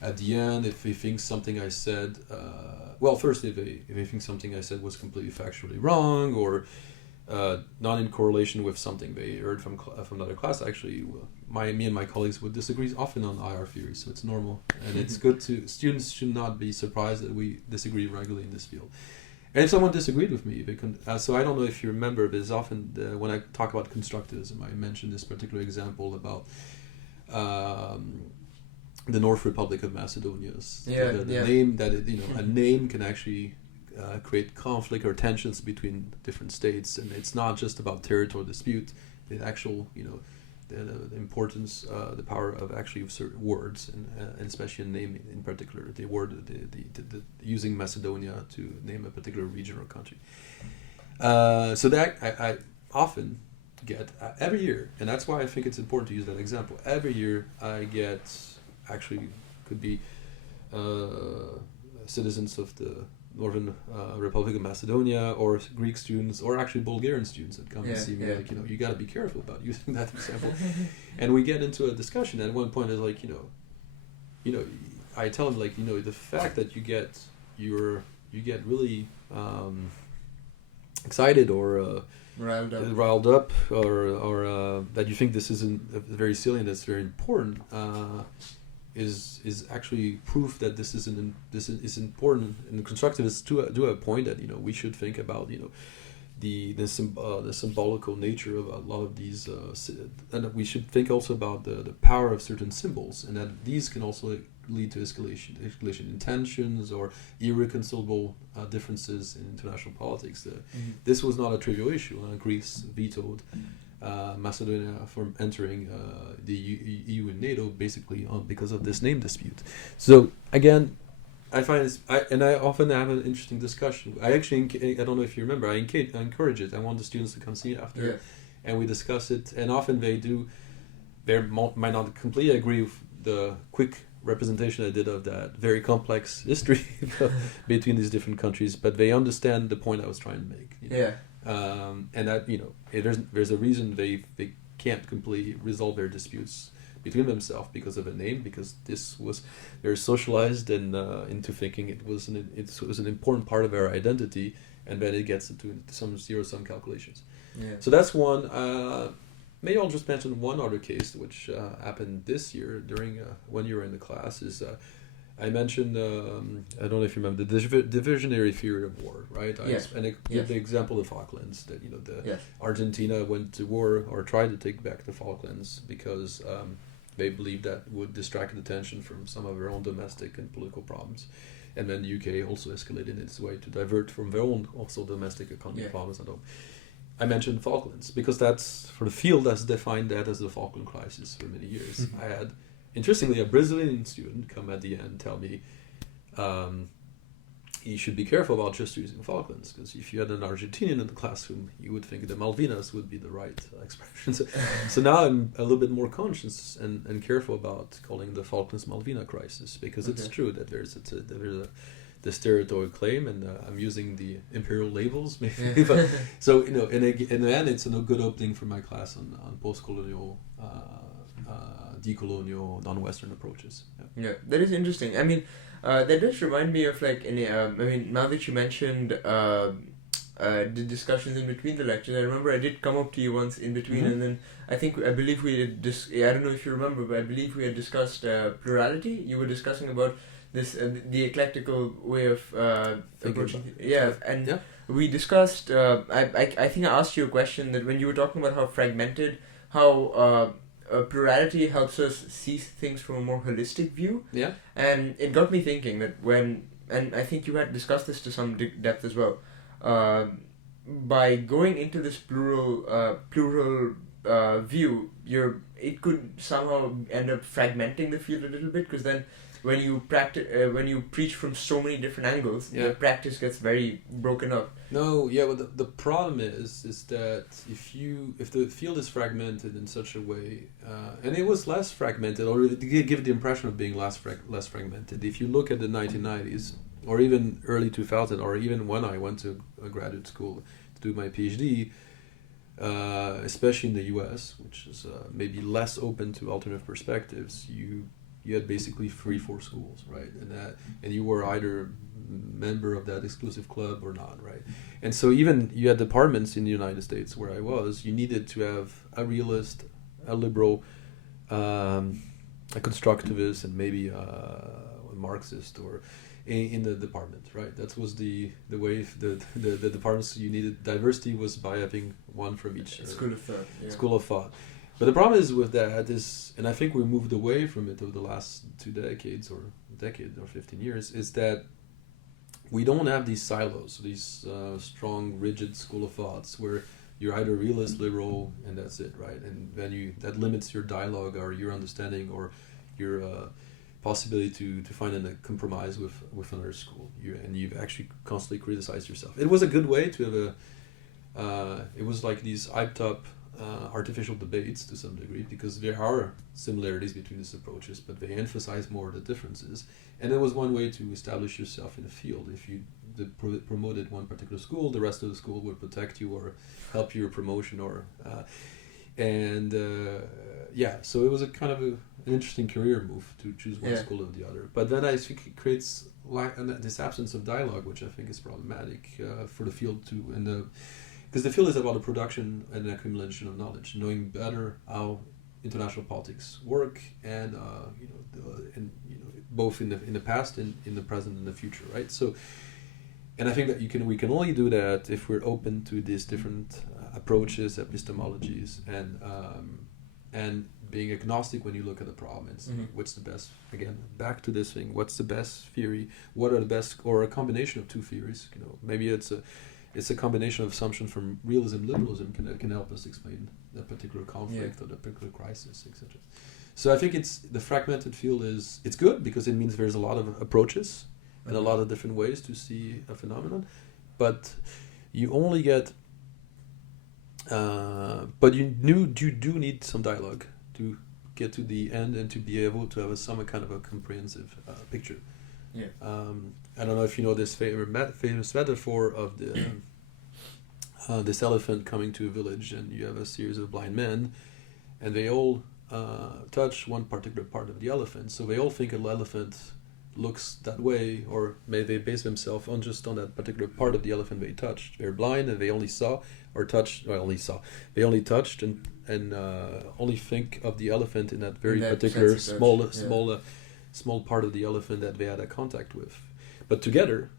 at the end if they think something I said. First, if they think something I said was completely factually wrong, or not in correlation with something they heard from another class. Actually, me and my colleagues would disagree often on IR theory, so it's normal, and it's good students should not be surprised that we disagree regularly in this field. And someone disagreed with me, so I don't know if you remember, but it's often when I talk about constructivism, I mentioned this particular example about the North Republic of Macedonia. The name that a name can actually create conflict or tensions between different states, and it's not just about territorial dispute. The actual, the importance, the power of actually certain words, and especially a name in particular, the word, the using Macedonia to name a particular region or country. So that I often get every year, and that's why I think it's important to use that example. Every year I get, actually could be citizens of the Northern Republic of Macedonia, or Greek students, or actually Bulgarian students that come and see me, like, you got to be careful about using that example. And we get into a discussion. At one point, it's like, I tell them, like, the fact that you get really excited or riled up, or that you think this isn't very silly and that's very important, is actually proof that this is important. And constructivists do a point that we should think about the symbolical nature of a lot of these, and that we should think also about the power of certain symbols, and that these can also lead to escalation in tensions or irreconcilable differences in international politics. This was not a trivial issue. Greece vetoed Macedonia from entering the EU and NATO basically because of this name dispute. So again, I find this, I often have an interesting discussion. I don't know if you remember, I encourage it. I want the students to come see it after, and we discuss it. And often they might not completely agree with the quick representation I did of that very complex history between these different countries, but they understand the point I was trying to make. And that there's a reason they can't completely resolve their disputes between themselves because of a name, because they're socialized and into thinking it was an important part of their identity, and then it gets into some zero-sum calculations. So that's one. Maybe I'll just mention one other case which happened this year during when you were in the class. I mentioned, I don't know if you remember, the diversionary theory of war, right? I give the example of Falklands, that Argentina went to war or tried to take back the Falklands because they believed that would distract attention from some of their own domestic and political problems. And then the UK also escalated its way to divert from their own also domestic economic problems at home. I mentioned Falklands because that's, for the field, has defined that as the Falkland crisis for many years. I had, interestingly, a Brazilian student come at the end and tell me you should be careful about just using Falklands, because if you had an Argentinian in the classroom, you would think the Malvinas would be the right expression. So now I'm a little bit more conscious and careful about calling the Falklands Malvina crisis, because it's true that there's this territorial claim, and I'm using the imperial labels maybe. But so in the end, it's a good opening for my class on post-colonial, decolonial, non-Western approaches. Yeah, that is interesting. I mean, that does remind me of now that you mentioned the discussions in between the lectures, I remember I did come up to you once in between, and then I believe we had I don't know if you remember, but I believe we had discussed plurality. You were discussing about this the eclectical way of approaching. We discussed. I think I asked you a question that when you were talking about how fragmented, how plurality helps us see things from a more holistic view. And it got me thinking that and I think you had discussed this to some depth as well. By going into this plural view, it could somehow end up fragmenting the field a little bit, because then when you preach from so many different angles, the practice gets very broken up. Well, the problem is that if the field is fragmented in such a way, and it was less fragmented, or to give the impression of being less fragmented. If you look at the 1990s, or even early 2000, or even when I went to a graduate school to do my PhD, especially in the U.S., which is maybe less open to alternative perspectives, you had basically 3-4 schools, right? And you were either member of that exclusive club or not, right? And so even you had departments in the United States where I was, you needed to have a realist, a liberal, a constructivist, and maybe a Marxist, in the department, right? That was the way the departments you needed diversity was by having one from each school of thought. Yeah. School of thought. But the problem is with that is, and I think we moved away from it over the last 2 decades or 15 years, is that we don't have these silos, these strong, rigid school of thoughts where you're either realist, liberal, and that's it, right? And then that limits your dialogue or your understanding or your possibility to find a compromise with another school. You've actually constantly criticized yourself. It was a good way to have it was like these hyped up artificial debates to some degree, because there are similarities between these approaches, but they emphasize more the differences. And it was one way to establish yourself in the field. If you promoted one particular school, the rest of the school would protect you or help your promotion, or so it was a kind of an interesting career move to choose one school or the other. But then I think it creates this absence of dialogue, which I think is problematic for the field too, because the field is about the production and accumulation of knowledge, knowing better how international politics work, and both in the past and in the present and the future, right? So, and I think that we can only do that if we're open to these different approaches, epistemologies, and being agnostic when you look at the problem and what's the best. Again, back to this thing: what's the best theory? What are the best, or a combination of two theories? Maybe it's a combination of assumptions from realism, liberalism can help us explain that particular conflict or that particular crisis, etc. So I think the fragmented field it's good because it means there's a lot of approaches and a lot of different ways to see a phenomenon, but you only get but you do need some dialogue to get to the end and to be able to have some kind of a comprehensive picture. Yeah. I don't know if you know this famous metaphor of the this elephant coming to a village, and you have a series of blind men, and they all touch one particular part of the elephant. So they all think an elephant looks that way, or maybe they base themselves on just on that particular part of the elephant they touched. They're blind and they only saw or touched. Well, they only touched and only think of the elephant in that very particular small part of the elephant that they had a contact with. But together,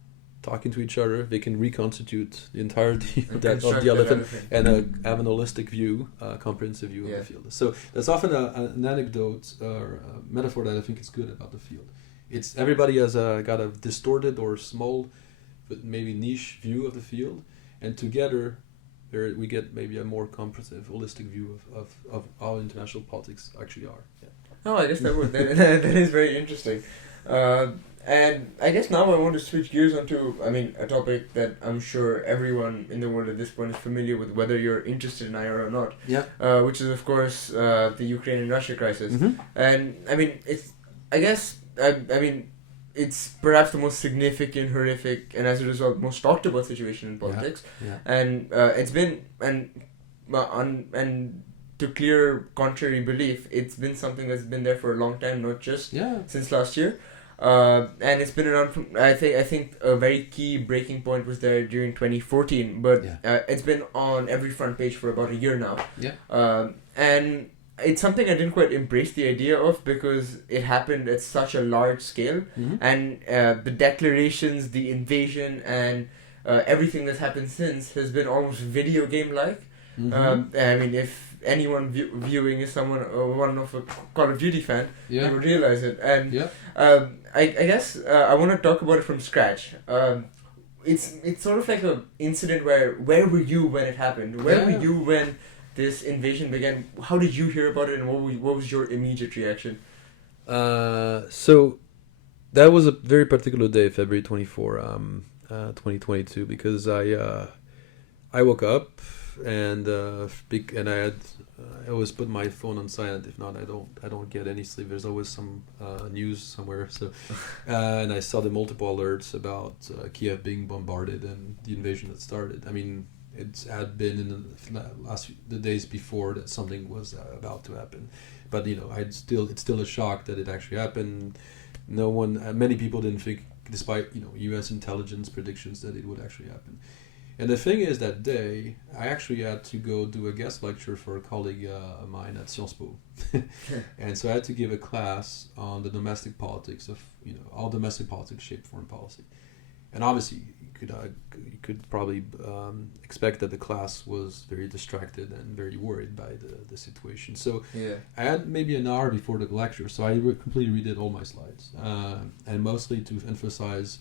talking to each other, they can reconstitute the entirety of the elephant and have an holistic view, comprehensive view of the field. So that's often an anecdote or a metaphor that I think is good about the field. It's everybody has got a distorted or small, but maybe niche view of the field, and together we get maybe a more comprehensive, holistic view of how international politics actually are. Yeah. Oh, I guess that would. that is very interesting. And I guess now I want to switch gears onto, a topic that I'm sure everyone in the world at this point is familiar with, whether you're interested in IR or not. Yeah. Which is, of course, the Ukraine and Russia crisis. Mm-hmm. And, it's perhaps the most significant, horrific, and as a result, most talked about situation in politics. Yeah. And it's been, and to clear contrary belief, it's been something that's been there for a long time, not just since last year. And it's been around from, I think a very key breaking point was there during 2014, but it's been on every front page for about a year now. Yeah. And it's something I didn't quite embrace the idea of, because it happened at such a large scale, and the declarations, the invasion, and everything that's happened since has been almost video game like. If anyone viewing is one of a Call of Duty fan, they would realize it. And I guess I want to talk about it from scratch. It's sort of like an incident where were you when it happened? Where were you when this invasion began? How did you hear about it, and what was your immediate reaction? So that was a very particular day, February 24, 2022, because I woke up and I always put my phone on silent. If not, I don't get any sleep. There's always some news somewhere. So and I saw the multiple alerts about Kiev being bombarded and the invasion that started. It had been in the days before that something was about to happen, but it's still a shock that it actually happened. Many people didn't think, despite U.S. intelligence predictions, that it would actually happen. And the thing is, that day, I actually had to go do a guest lecture for a colleague of mine at Sciences Po. And so I had to give a class on the domestic politics of, how domestic politics shape foreign policy. And obviously, you could probably expect that the class was very distracted and very worried by the situation. So I had maybe an hour before the lecture, so I completely redid all my slides, and mostly to emphasize.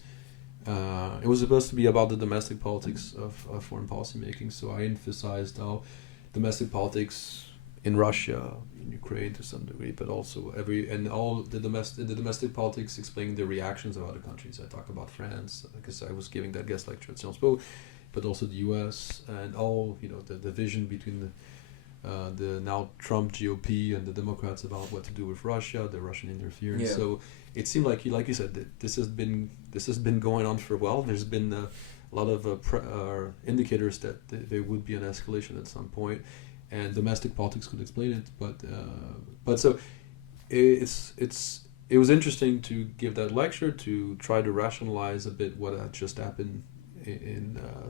It was supposed to be about the domestic politics of foreign policy making, so I emphasized how domestic politics in Russia, in Ukraine to some degree, but also all the domestic politics explaining the reactions of other countries. I talk about France because I was giving that guest lecture at Sciences Po, but also the U.S. and all the division between the now Trump GOP and the Democrats about what to do with Russia, the Russian interference. Yeah. So it seemed like you said, that this has been going on for a while. There's been a lot of indicators that there would be an escalation at some point, and domestic politics could explain it. But so it was interesting to give that lecture to try to rationalize a bit what had just happened.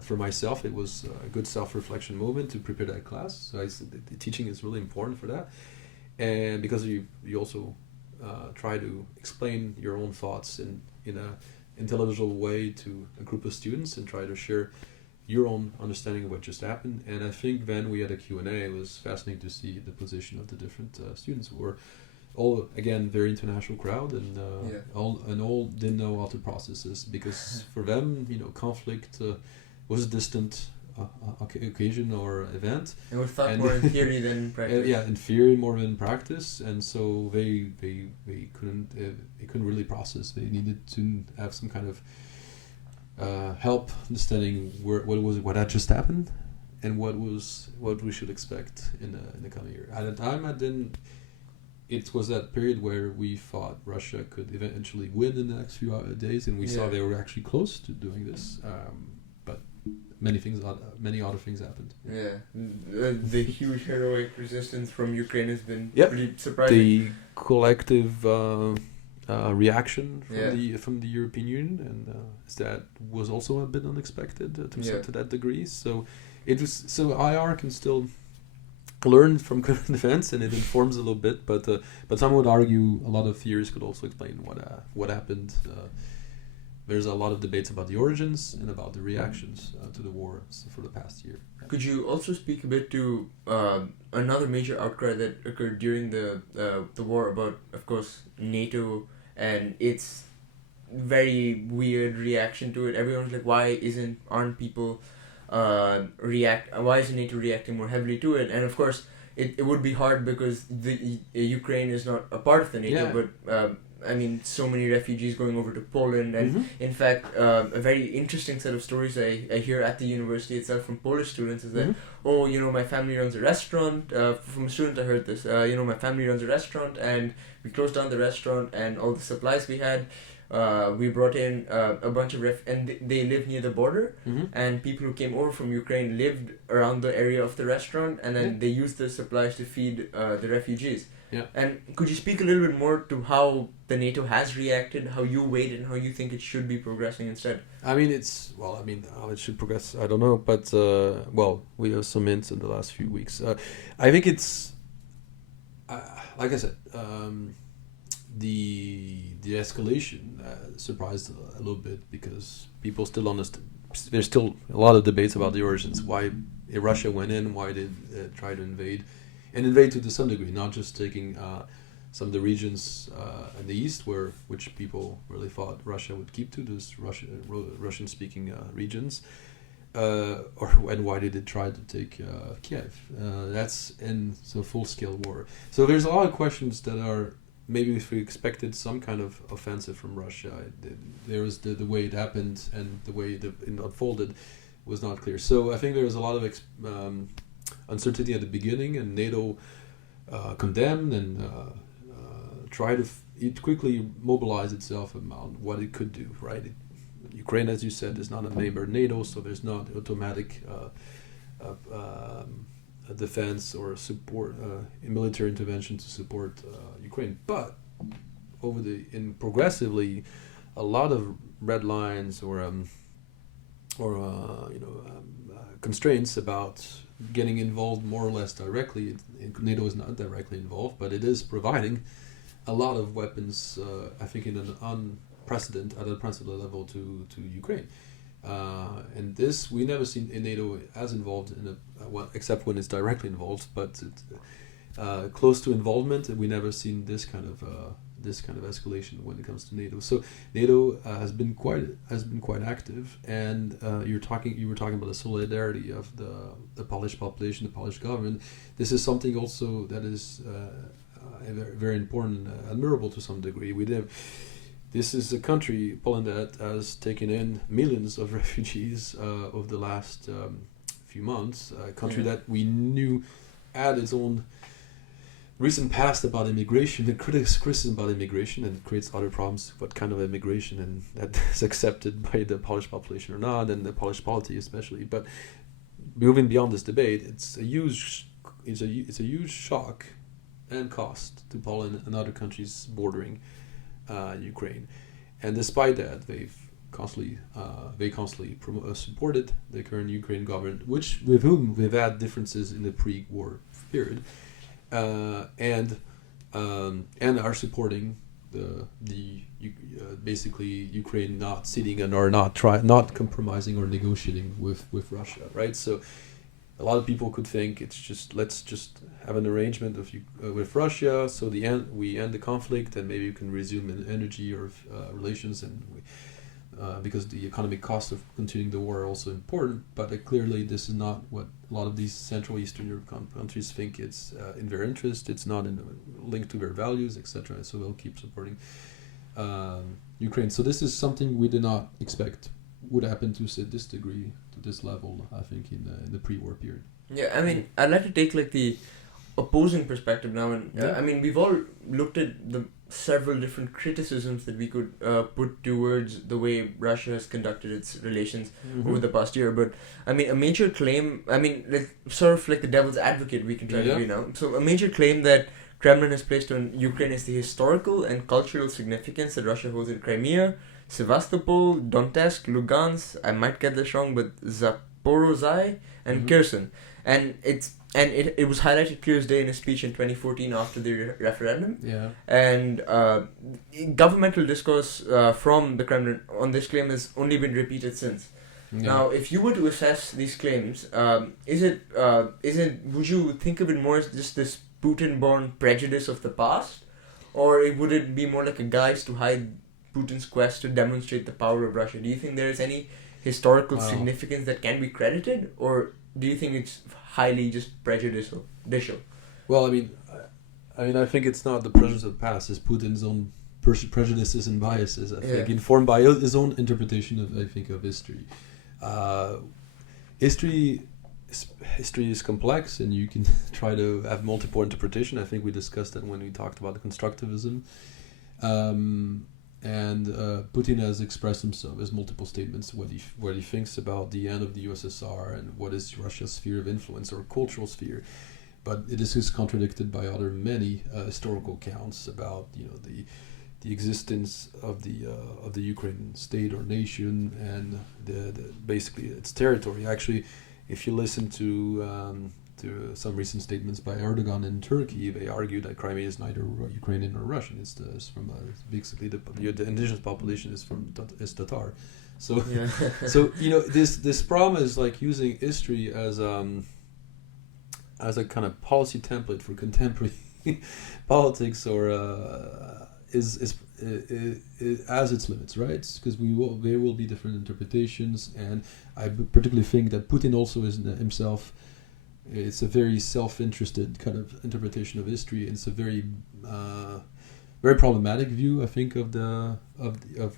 For myself, it was a good self-reflection moment to prepare that class. So the teaching is really important for that, and because you also try to explain your own thoughts in a intelligible way to a group of students and try to share your own understanding of what just happened. And I think then we had a Q&A. It was fascinating to see the position of the different students who were all, again, very international crowd, and all didn't know how to process this, because for them, conflict was a distant occasion or event. And we thought more in theory than practice. In theory more than practice, and so they couldn't really process. They needed to have some kind of help understanding what had just happened, and what we should expect in the coming year. At the time, it was that period where we thought Russia could eventually win in the next few days, and we saw they were actually close to doing this. But many other things happened. Yeah, the huge heroic resistance from Ukraine has been pretty surprising. The collective reaction from the European Union, and that was also a bit unexpected to that degree. So IR can still learn from current events, and it informs a little bit, but some would argue a lot of theories could also explain what happened. There's a lot of debates about the origins and about the reactions to the war for the past year. Could you also speak a bit to another major outcry that occurred during the war about, of course, NATO and its very weird reaction to it? Everyone was like, why aren't people why isn't NATO reacting more heavily to it? And of course, it would be hard because the Ukraine is not a part of the NATO, but so many refugees going over to Poland, and in fact, a very interesting set of stories I hear at the university itself from Polish students is that, my family runs a restaurant. From a student I heard this, my family runs a restaurant, and we closed down the restaurant, and all the supplies we had, we brought in a bunch of and they live near the border, and people who came over from Ukraine lived around the area of the restaurant, and then they used the supplies to feed the refugees. Yeah. And could you speak a little bit more to how the NATO has reacted, how you weighed it, and how you think it should be progressing instead? How it should progress, I don't know, but we have some hints in the last few weeks. I think it's, like I said, the escalation surprised a little bit, because people still understand. There's still a lot of debates about the origins. Why Russia went in? Why did it try to invade? And invade to some degree, not just taking some of the regions in the east, which people really thought Russia would keep to, those Russian-speaking regions, and why did it try to take Kiev? That's a full-scale war. So there's a lot of questions that are, maybe if we expected some kind of offensive from Russia, there was the way it happened and the way it unfolded was not clear. So I think there was a lot of uncertainty at the beginning, and NATO condemned and tried to quickly mobilize itself about what it could do. Right, Ukraine, as you said, is not a member of NATO, so there's not automatic defense or support, military intervention to support Ukraine. But progressively, a lot of red lines or constraints about getting involved more or less directly. NATO is not directly involved, but it is providing a lot of weapons, I think, at an unprecedented level to Ukraine. And this, we never seen in NATO as involved in except when it's directly involved, but close to involvement, we never seen this kind of escalation when it comes to NATO. So NATO has been quite active, and you were talking about the solidarity of the Polish population, the Polish government. This is something also that is very, very important, admirable to some degree. This is a country, Poland, that has taken in millions of refugees over the last few months. A country that we knew had its own recent past about immigration, the criticism about immigration, and it creates other problems. What kind of immigration, and that is accepted by the Polish population or not, and the Polish polity especially. But moving beyond this debate, it's a huge shock and cost to Poland and other countries bordering Ukraine, and despite that, they constantly supported the current Ukraine government, with whom we've had differences in the pre-war period, and are supporting basically Ukraine not ceding or not compromising or negotiating with Russia, right? So a lot of people could think let's just have an arrangement with Russia, so we end the conflict, and maybe we can resume energy or relations, and because the economic costs of continuing the war are also important. But clearly, this is not what a lot of these Central Eastern European countries think. It's in their interest. It's not linked to their values, etc. So they'll keep supporting Ukraine. So this is something we did not expect would happen to this degree, to this level, I think, in the pre-war period. Yeah, I mean, I'd like to take the opposing perspective now, and I mean, we've all looked at the several different criticisms that we could put towards the way Russia has conducted its relations over the past year. But I mean, a major claim, I mean, sort of like the devil's advocate, we can try to be now. So a major claim that Kremlin has placed on Ukraine is the historical and cultural significance that Russia holds in Crimea, Sevastopol, Donetsk, Lugansk, I might get this wrong, but Zaporozhye and Kherson. And it was highlighted clear as day in a speech in 2014 after the referendum. Yeah. And governmental discourse from the Kremlin on this claim has only been repeated since. Yeah. Now, if you were to assess these claims, would you think of it more as just this Putin-born prejudice of the past, or would it be more like a guise to hide Putin's quest to demonstrate the power of Russia? Do you think there is any historical significance that can be credited, or do you think it's highly just prejudicial? Well, I mean, I think it's not the prejudice of the past. It's Putin's own prejudices and biases. I think informed by his own interpretation of history. History is complex, and you can try to have multiple interpretation. I think we discussed that when we talked about the constructivism. And Putin has expressed himself as multiple statements what he thinks about the end of the USSR and what is Russia's sphere of influence or cultural sphere, but it is contradicted by many historical accounts about the existence of the Ukrainian state or nation and basically its territory. Actually, if you listen to some recent statements by Erdogan in Turkey, they argue that Crimea is neither Ukrainian nor Russian. It's from basically the indigenous population is Tatar. So this problem is like using history as a kind of policy template for contemporary politics, or has its limits, right? Because there will be different interpretations, and I particularly think that Putin also is himself. It's a very self-interested kind of interpretation of history. It's a very, very problematic view, I think, of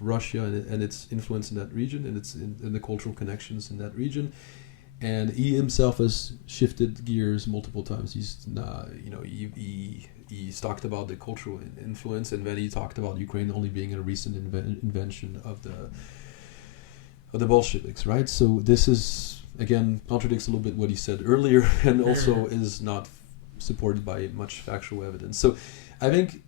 Russia and its influence in that region, and in the cultural connections in that region. And he himself has shifted gears multiple times. He's talked about the cultural influence, and then he talked about Ukraine only being a recent invention of the Bolsheviks, right? So this is, again, contradicts a little bit what he said earlier, and also is not supported by much factual evidence. So I think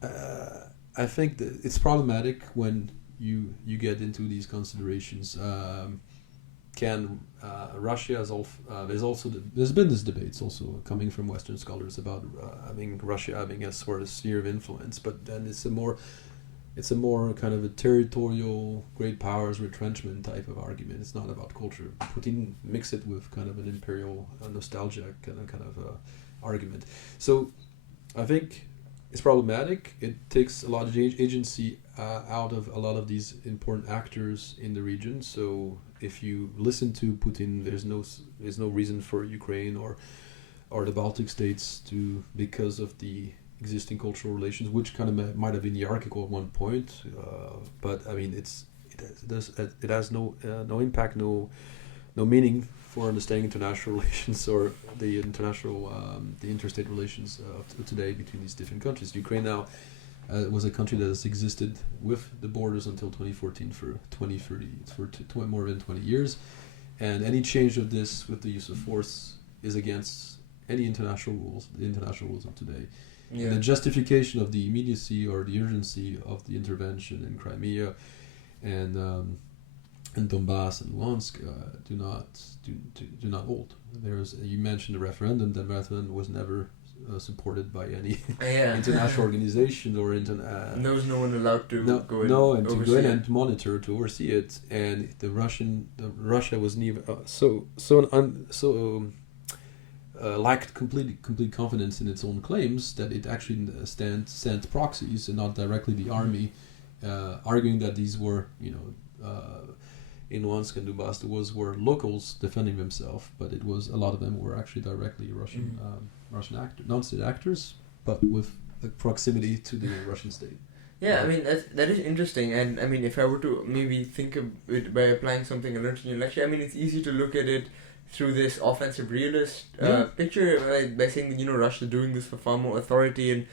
that it's problematic when you get into these considerations. Can Russia has there's been this debates also coming from Western scholars about having Russia having a sort of sphere of influence, but then it's a more kind of a territorial great powers retrenchment type of argument. It's not about culture. Putin mix it with kind of an imperial nostalgia kind of argument. So I think it's problematic. It takes a lot of agency out of a lot of these important actors in the region. So if you listen to Putin, there's no reason for Ukraine or the Baltic states to, because of the existing cultural relations, which kind of might have been hierarchical at one point, but I mean it has no impact, no meaning for understanding international relations or the interstate relations of today between these different countries. Ukraine now was a country that has existed with the borders until 2014 for 2030 for more than 20 years, and any change of this with the use of force is against any international rules of today. Yeah. And the justification of the immediacy or the urgency of the intervention in Crimea and Donbass and Luhansk do not hold. You mentioned the referendum. The referendum was never supported by any international organization or there was no one allowed to go in. To go in and monitor, to oversee it. And Russia was never lacked complete confidence in its own claims that it actually sent proxies and not directly the army, arguing that these were, in Luhansk and Donbass, were locals defending themselves, but it was a lot of them were actually directly Russian actors, non-state actors, but with a proximity to the Russian state. Yeah, I mean that is interesting, and I mean if I were to maybe think of it by applying something I learned in your lecture, I mean it's easy to look at it through this offensive realist picture by saying that Russia is doing this for far more authority and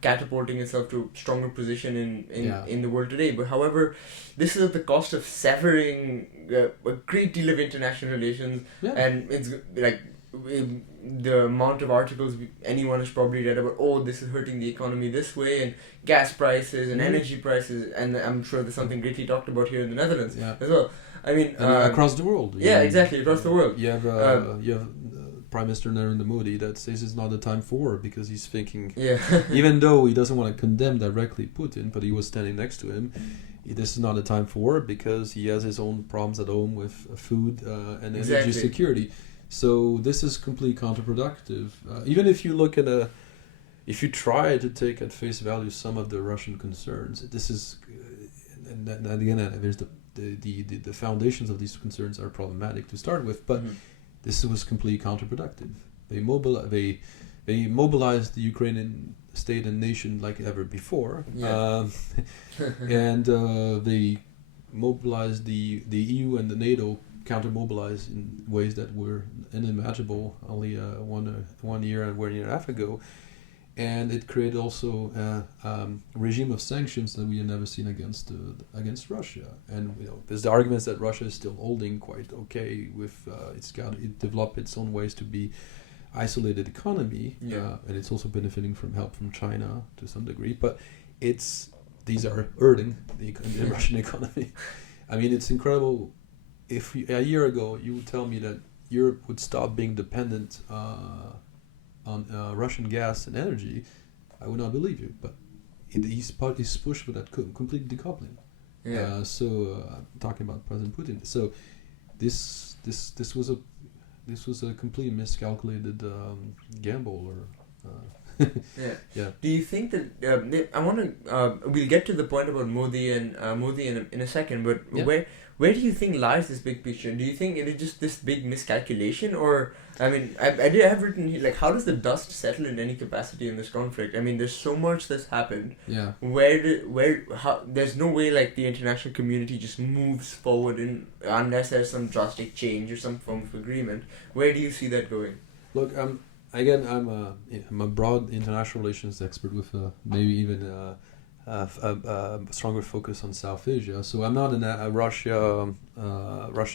catapulting itself to a stronger position in the world today. But however, this is at the cost of severing a great deal of international relations, and it's like the amount of articles anyone has probably read about, this is hurting the economy this way, and gas prices and energy prices, and I'm sure there's something greatly talked about here in the Netherlands as well. I mean, across the world. Exactly, across the world. You have Prime Minister Narendra Modi that says it's not the time for war because he's thinking, even though he doesn't want to condemn directly Putin, but he was standing next to him, this is not a time for war because he has his own problems at home with food and energy security. So this is completely counterproductive. Even if you look at if you try to take at face value some of the Russian concerns, this is, and again, there's the foundations of these concerns are problematic to start with, but this was completely counterproductive. They mobilized the Ukrainian state and nation like ever before, and they mobilized the EU and the NATO counter-mobilized in ways that were unimaginable only 1 year and 1 year and a half ago. And it created also a regime of sanctions that we had never seen against Russia. And there's the arguments that Russia is still holding quite okay with it developed its own ways to be isolated economy, and it's also benefiting from help from China to some degree. But these are hurting the Russian economy. I mean, it's incredible. If a year ago you would tell me that Europe would stop being dependent on Russian gas and energy, I would not believe you. But he's pushed for that complete decoupling. Talking about President Putin. So this was a completely miscalculated gamble. Do you think that I want to? We'll get to the point about Modi in a second. But where do you think lies this big picture? Do you think it is just this big miscalculation, or I mean, I have written here, like, how does the dust settle in any capacity in this conflict? I mean, there's so much that's happened. Yeah. How there's no way like the international community just moves forward unless there's some drastic change or some form of agreement. Where do you see that going? Look, again, I'm a broad international relations expert with maybe even a stronger focus on South Asia. So I'm not a Russia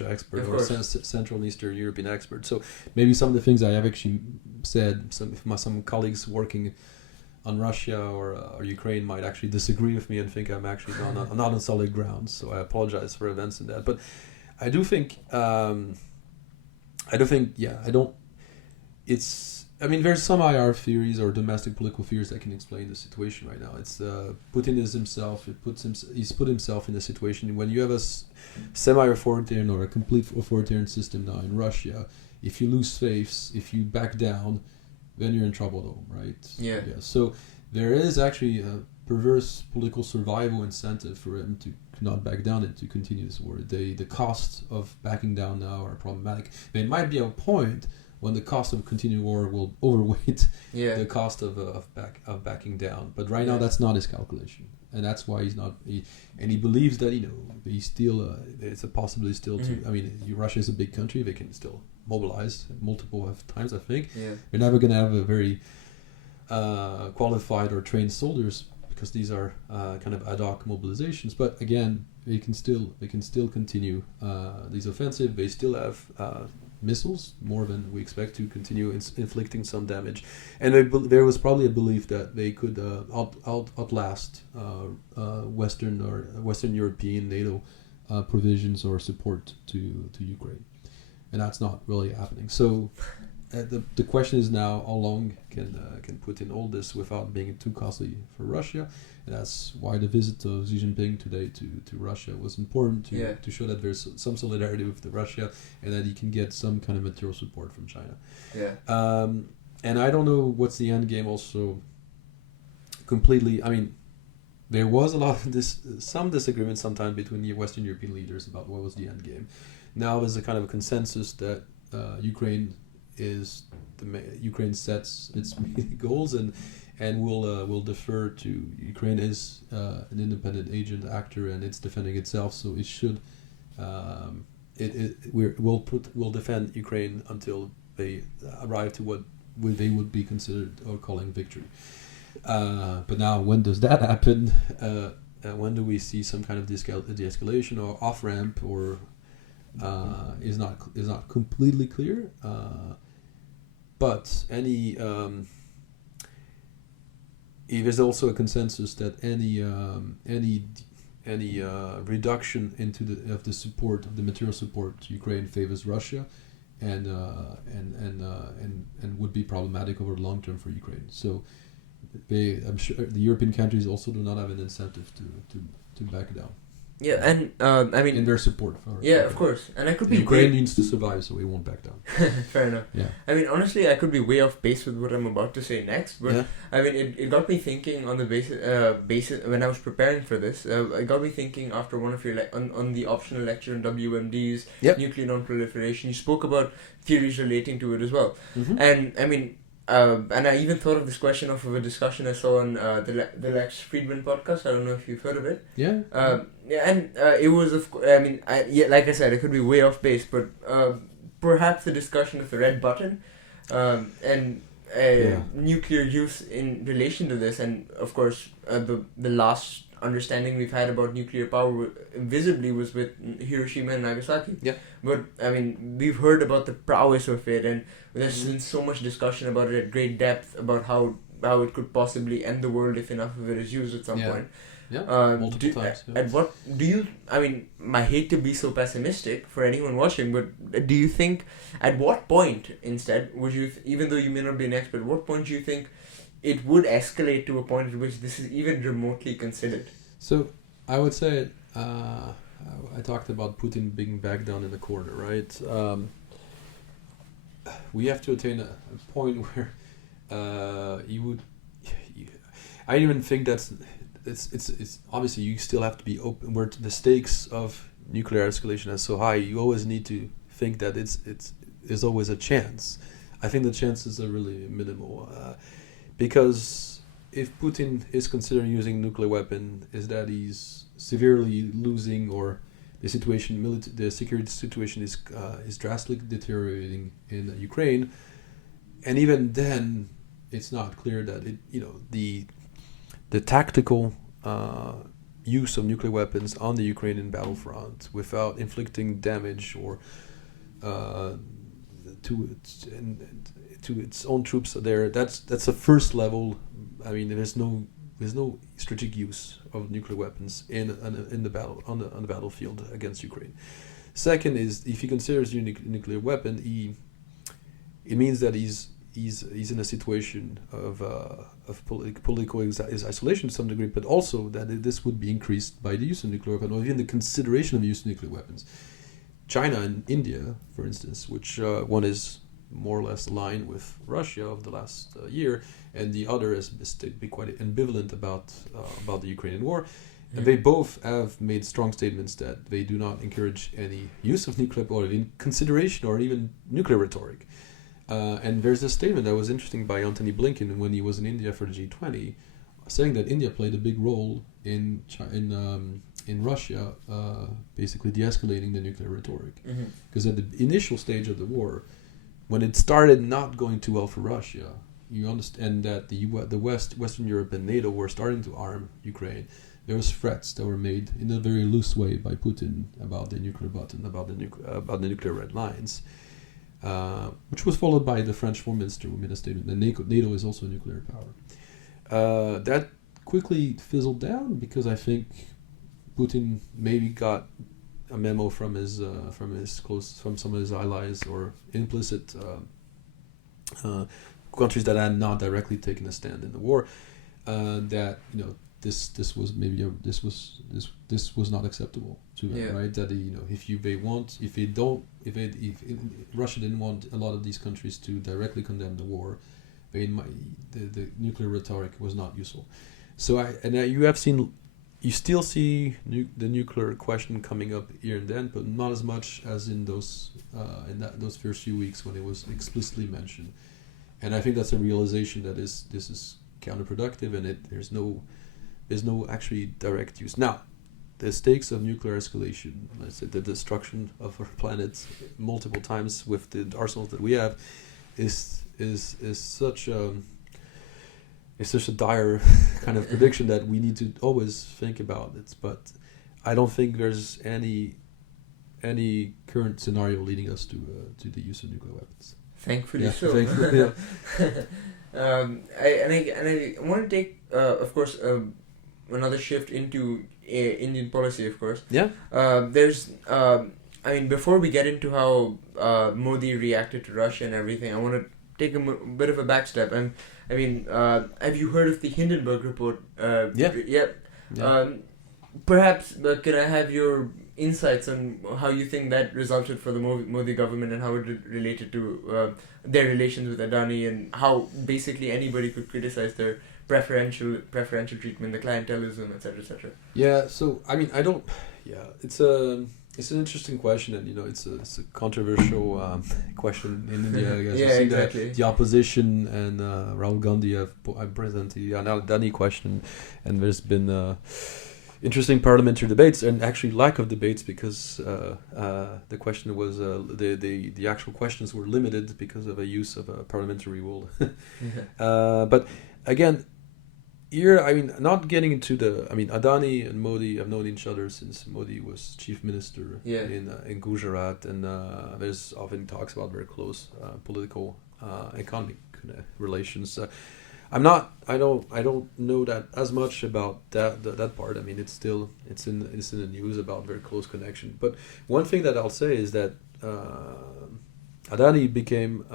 expert or Central and Eastern European expert. So maybe some of the things I have actually said, some colleagues working on Russia or Ukraine might actually disagree with me and think I'm actually not on solid ground. So I apologize for events in that. But I do think. I don't think. Yeah, I don't. It's. I mean, there's some IR theories or domestic political theories that can explain the situation right now. It's Putin is himself. He's put himself in a situation when you have a semi-authoritarian or a complete authoritarian system now in Russia. If you lose faith, if you back down, then you're in trouble, though, right? Yeah. So there is actually a perverse political survival incentive for him to not back down and to continue this war. The costs of backing down now are problematic. There might be a point when the cost of continuing war will overweight the cost of backing down. But right now, that's not his calculation, and that's why he's not. And he believes that he's still. It's a possibility still to. I mean, Russia is a big country; they can still mobilize multiple times. I think they're never going to have a very qualified or trained soldiers because these are kind of ad hoc mobilizations. But again, they can still continue these offensive. They still have missiles, more than we expect, to continue inflicting some damage. And there was probably a belief that they could outlast Western European NATO provisions or support to Ukraine. And that's not really happening. So the question is now, how long can Putin hold this without being too costly for Russia? And that's why the visit of Xi Jinping today to Russia was important to show that there's some solidarity with Russia and that he can get some kind of material support from China. And I don't know what's the end game also completely. I mean, there was a lot of some disagreement sometimes between the Western European leaders about what was the end game. Now there's a kind of a consensus that Ukraine sets its goals and will defer to Ukraine is an independent agent actor and it's defending itself, so it should we'll defend Ukraine until they arrive to what they would be considered or calling victory. But now, when does that happen? When do we see some kind of de-escalation or off ramp or is not completely clear, but there's also a consensus that any reduction of the material support to Ukraine favors Russia, and would be problematic over the long term for Ukraine. So I'm sure the European countries also do not have an incentive to back down. Yeah, and I mean, in their support for of course, and I could be Ukraine needs to survive, so we won't back down. Fair enough. Yeah. I mean, honestly, I could be way off base with what I'm about to say next, but I mean, it got me thinking on the basis when I was preparing for this. It got me thinking after one of your on the optional lecture on WMDs, nuclear non-proliferation. You spoke about theories relating to it as well, and I mean. And I even thought of this question off of a discussion I saw on the Lex Friedman podcast. I don't know if you've heard of it. Yeah. It was like I said, it could be way off base, but perhaps the discussion of the red button, and nuclear use in relation to this, and of course the last understanding we've had about nuclear power visibly was with Hiroshima and Nagasaki. Yeah. But I mean, we've heard about the prowess of it, and there's been so much discussion about it at great depth about how it could possibly end the world if enough of it is used at some point. Yeah. Multiple times. Yeah. At what do you? I mean, I hate to be so pessimistic for anyone watching, but do you think at what point instead would you, even though you may not be an expert, what point do you think it would escalate to a point at which this is even remotely considered? So I would say I talked about Putin being back down in the corner, right? We have to attain a point where you would. I even think that's it's obviously you still have to be open. Where the stakes of nuclear escalation are so high, you always need to think that there's always a chance. I think the chances are really minimal. Because if Putin is considering using nuclear weapon, is that he's severely losing, or the security situation is drastically deteriorating in Ukraine, and even then, it's not clear that the tactical use of nuclear weapons on the Ukrainian battlefront without inflicting damage or to its own troops there. That's a first level. I mean, there's no strategic use of nuclear weapons in the battle on the battlefield against Ukraine. Second is, if he considers a nuclear weapon, it means that he's in a situation of political isolation to some degree, but also that this would be increased by the use of nuclear weapons, or even the consideration of use of nuclear weapons. China and India, for instance, which one is more or less aligned with Russia of the last year, and the other has been quite ambivalent about the Ukrainian war. And they both have made strong statements that they do not encourage any use of nuclear or in consideration or even nuclear rhetoric. And there's a statement that was interesting by Antony Blinken when he was in India for the G20, saying that India played a big role in Russia, basically de-escalating the nuclear rhetoric. Because at the initial stage of the war, when it started not going too well for Russia, you understand that the Western Europe and NATO were starting to arm Ukraine. There was threats that were made in a very loose way by Putin about the nuclear button, about the nuclear red lines, which was followed by the French Foreign Minister who made a statement that NATO is also a nuclear power. That quickly fizzled down because I think Putin maybe got a memo from some of his allies or implicit countries that had not directly taken a stand in the war, that this was not acceptable to them, right? That if Russia didn't want a lot of these countries to directly condemn the war, the nuclear rhetoric was not useful. So you still see the nuclear question coming up here and then, but not as much as in those first few weeks when it was explicitly mentioned. And I think that's a realization that this is counterproductive, and there's no actually direct use. Now, the stakes of nuclear escalation, let's say the destruction of our planet multiple times with the arsenals that we have, is such a dire kind of prediction that we need to always think about it. But I don't think there's any current scenario leading us to the use of nuclear weapons. Thankfully, so. Thankfully, yeah. I want to take, of course, another shift into Indian policy, of course. Yeah. Before we get into how Modi reacted to Russia and everything, I want to take a bit of a back step. Have you heard of the Hindenburg report? Yeah. Perhaps can I have your insights on how you think that resulted for the Modi government and how it related to their relations with Adani, and how basically anybody could criticize their preferential treatment, the clientelism, etc., etc. Yeah. So it's an interesting question, and it's a controversial question in India. I guess. Yeah, exactly. The opposition and Rahul Gandhi have presented the Adani question, and there's been interesting parliamentary debates, and actually lack of debates because the question was the actual questions were limited because of a use of a parliamentary rule. But again, here, not getting into Adani and Modi have known each other since Modi was chief minister in Gujarat, and there's often talks about very close political, economic relations. I don't know that as much about that part. It's in the news about very close connection. But one thing that I'll say is that Adani became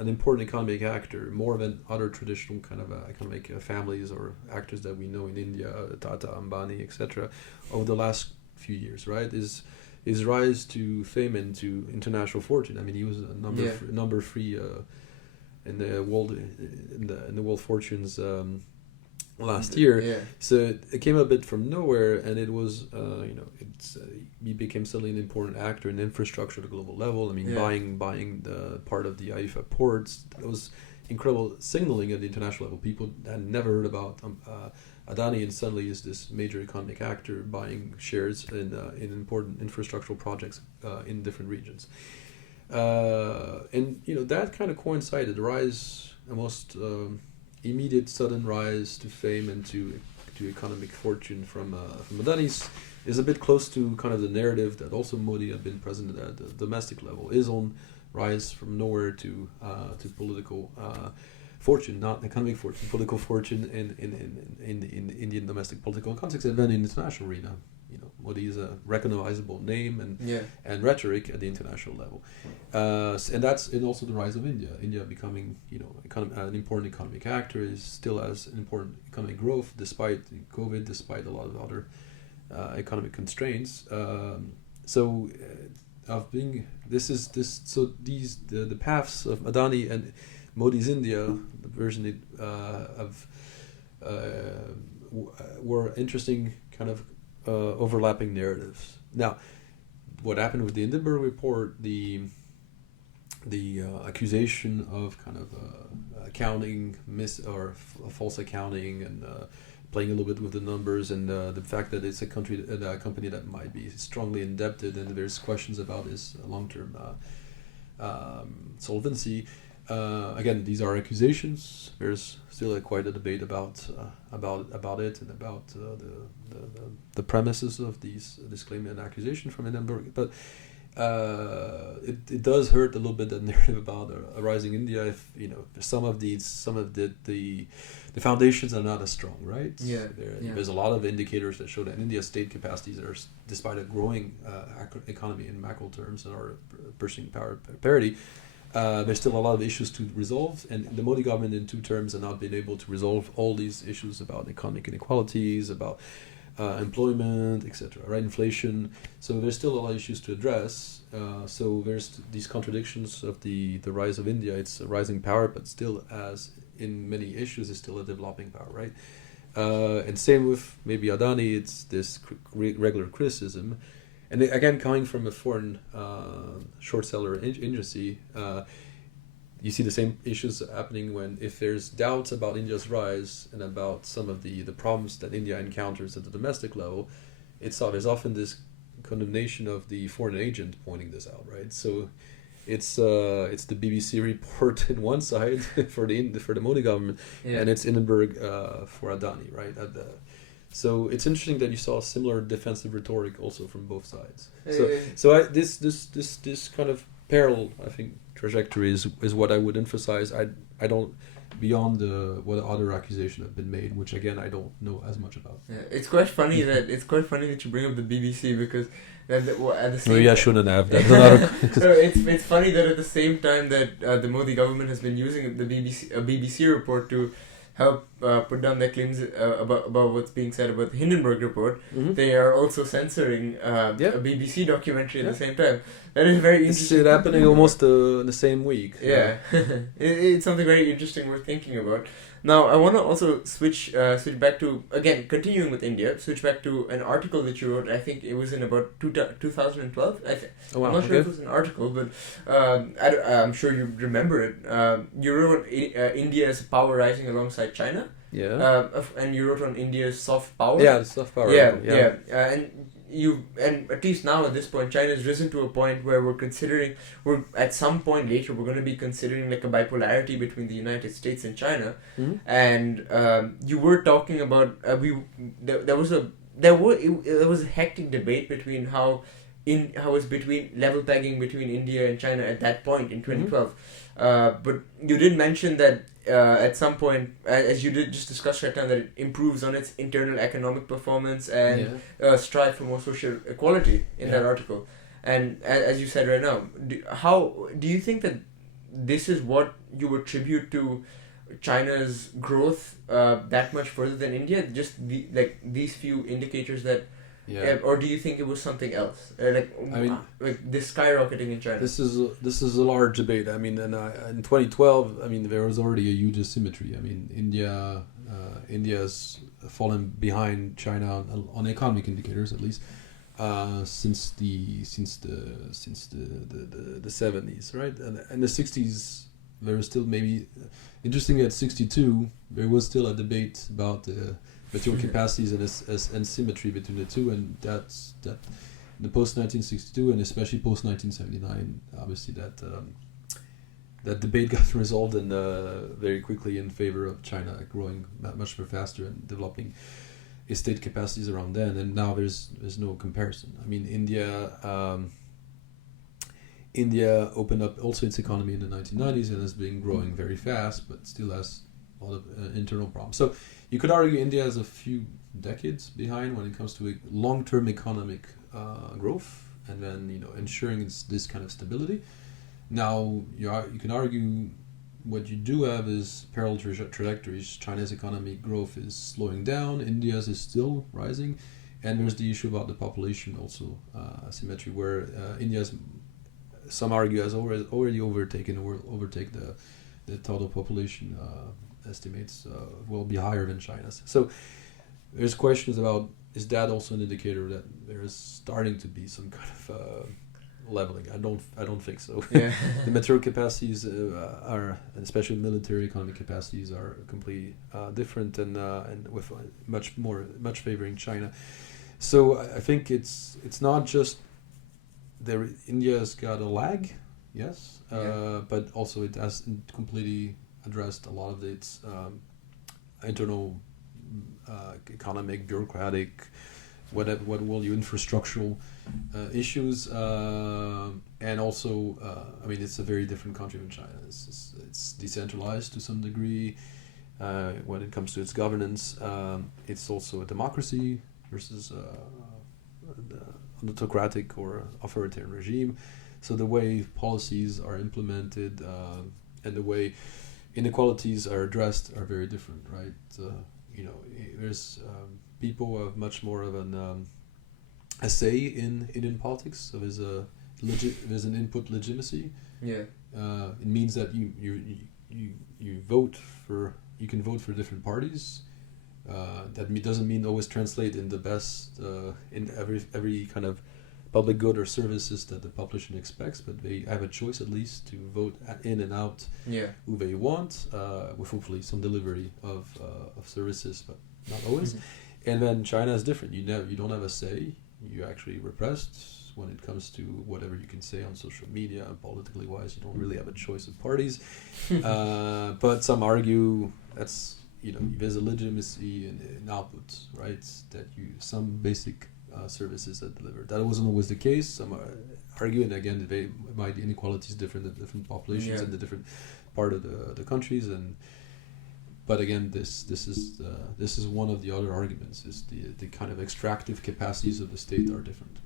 an important economic actor, more than other traditional kind of economic families or actors that we know in India, Tata, Ambani, etc., over the last few years. Right, his rise to fame and to international fortune. He was a number three in the world fortunes last year. Yeah. So it came a bit from nowhere, and it was he became suddenly an important actor in infrastructure at a global level. Buying the part of the Haifa ports, that was incredible signaling at the international level. People had never heard about Adani, and suddenly is this major economic actor buying shares in important infrastructural projects in different regions. That kind of coincided, the rise, almost immediate sudden rise to fame and to economic fortune from Adani is a bit close to kind of the narrative that also Modi had been present at the domestic level. His own rise from nowhere to political fortune, not economic fortune, political fortune in the Indian domestic political context, and then in the international arena. Modi is a recognizable name Yeah. and rhetoric at the international level, and that's and also the rise of India. India becoming an important economic actor is still as an important economic growth despite COVID, despite a lot of other economic constraints. Of being the paths of Adani and Modi's India, the version were interesting kind of overlapping narratives. Now, what happened with the Hindenburg report, the accusation of kind of accounting false accounting and playing a little bit with the numbers, and the fact that it's a company that might be strongly indebted, and there's questions about its long-term solvency. Again, these are accusations. There's still quite a debate about it and about the premises of this claim and accusation from Hindenburg. But it does hurt a little bit, that narrative about a rising India, if some of the foundations are not as strong, right? There's a lot of indicators that show that India's state capacities are, despite a growing economy in macro terms and are pursuing power parity, there's still a lot of issues to resolve, and the Modi government in 2 terms have not been able to resolve all these issues about economic inequalities, about employment, etc., right? Inflation. So there's still a lot of issues to address. So there's these contradictions of the rise of India. It's a rising power, but still, as in many issues, is still a developing power, right? And same with maybe Adani. It's this regular criticism. And again, coming from a foreign short seller agency, you see the same issues happening if there's doubts about India's rise and about some of the problems that India encounters at the domestic level. There's often this condemnation of the foreign agent pointing this out, right? So it's the BBC report in one side for the Modi government, and it's Hindenburg for Adani, right? So it's interesting that you saw a similar defensive rhetoric also from both sides. This kind of parallel, I think, trajectory is what I would emphasize. I don't, beyond what other accusations have been made, which again I don't know as much about. Yeah, it's quite funny that you bring up the BBC, because at the same maybe I shouldn't have. That's it's funny that at the same time that the Modi government has been using the BBC report to help put down their claims about what's being said about the Hindenburg report, they are also censoring a BBC documentary at the same time. That is very interesting. It's happening almost in the same week. Yeah. It's something very interesting worth thinking about. Now, I want to also switch back to, again, continuing with India, switch back to an article that you wrote. I think it was in about 2012. I'm not sure if it was an article, but I'm sure you remember it. You wrote India as a power rising alongside China. Yeah. And you wrote on India's soft power. Yeah, soft power. Yeah. And at least now at this point, China has risen to a point where we're at some point later we're going to be considering like a bipolarity between the United States and China. And you were talking about there was a hectic debate between how it's between level pegging between India and China at that point in 2012. But you did mention that at some point, as you did just discuss right now, that it improves on its internal economic performance and strive for more social equality in that article. And as you said right now, how do you think that this is what you attribute to China's growth that much further than India? Just these few indicators that. Yeah. Or do you think it was something else? Like this skyrocketing in China. This is a large debate. I mean, and in 2012, I mean, there was already a huge asymmetry. I mean, India's fallen behind China on economic indicators, at least, since the 70s, right? And in the 60s, there was still maybe interesting. At 62, there was still a debate about material capacities and symmetry between the two, and that's in the post 1962 and especially post 1979. Obviously, that debate got resolved and very quickly in favor of China growing much more faster and developing its state capacities around then. And now there's no comparison. I mean, India opened up also its economy in the 1990s and has been growing very fast, but still has internal problems. So you could argue India is a few decades behind when it comes to long-term economic growth, and then ensuring this kind of stability. Now you can argue what you do have is parallel trajectories. China's economic growth is slowing down. India's is still rising, and there's the issue about the population also asymmetry, where India's, some argue, has already overtaken the total population estimates will be higher than China's. So there's questions about, is that also an indicator that there is starting to be some kind of leveling? I don't think so. Yeah. The material capacities are, especially military economic capacities, are completely different and with much favoring China. So I think it's not just India's got a lag, yes, but also it hasn't completely addressed a lot of its internal economic, bureaucratic, what will you infrastructural issues, and also it's a very different country from China. It's decentralized to some degree when it comes to its governance. It's also a democracy versus an autocratic or authoritarian regime. So the way policies are implemented and the way inequalities are addressed are very different, right? There's people who have much more of a say in Indian politics. So there's an input legitimacy. Yeah. It means that you vote for, you can vote for different parties. That doesn't mean always translate in the best in every kind of public good or services that the population expects, but they have a choice at least to vote in and out who they want, with hopefully some delivery of services, but not always. And then China is different. You don't have a say. You're actually repressed when it comes to whatever you can say on social media. Politically wise, you don't really have a choice of parties. But some argue that's, there's a legitimacy in output, right? That some basic services that delivered. That wasn't always the case. Some argue, and again, the inequality is different in different populations and the different part of the countries. But again, this is one of the other arguments. Is the kind of extractive capacities of the state are different.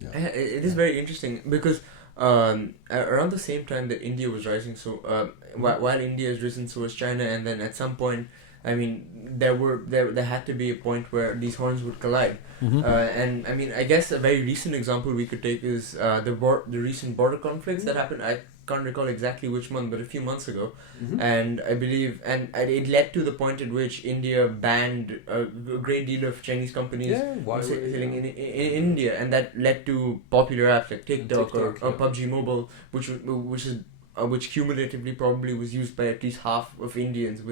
Yeah. It is very interesting because around the same time that India was rising, so while India has risen, so has China, and then at some point, there had to be a point where these horns would collide. And I guess a very recent example we could take is the recent border conflicts that happened. I can't recall exactly which month, but a few months ago. And I believe, and it led to the point at which India banned a great deal of Chinese companies selling in India, and that led to popular apps like TikTok or PUBG Mobile, which cumulatively probably was used by at least half of Indians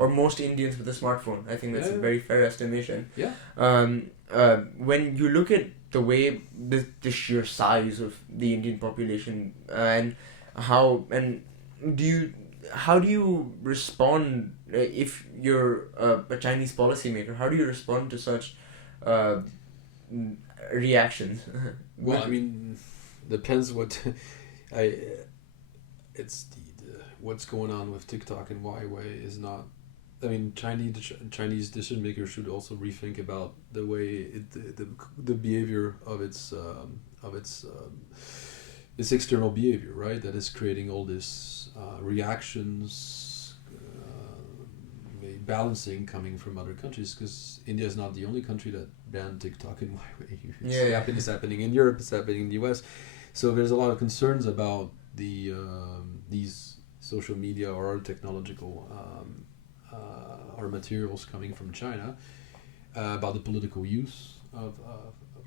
or most Indians with a smartphone. I think that's a very fair estimation. When you look at the way the sheer size of the Indian population and how do you respond if you're a Chinese policymaker? How do you respond to such reactions? Well, depends what it's the what's going on with TikTok and Huawei is not. Chinese decision makers should also rethink about the way the behavior of its external behavior, right? That is creating all this reactions, balancing coming from other countries, because India is not the only country that banned TikTok and Huawei. It's happening in Europe. It's happening in the US. So there's a lot of concerns about these social media or other technological or materials coming from China, about the political use of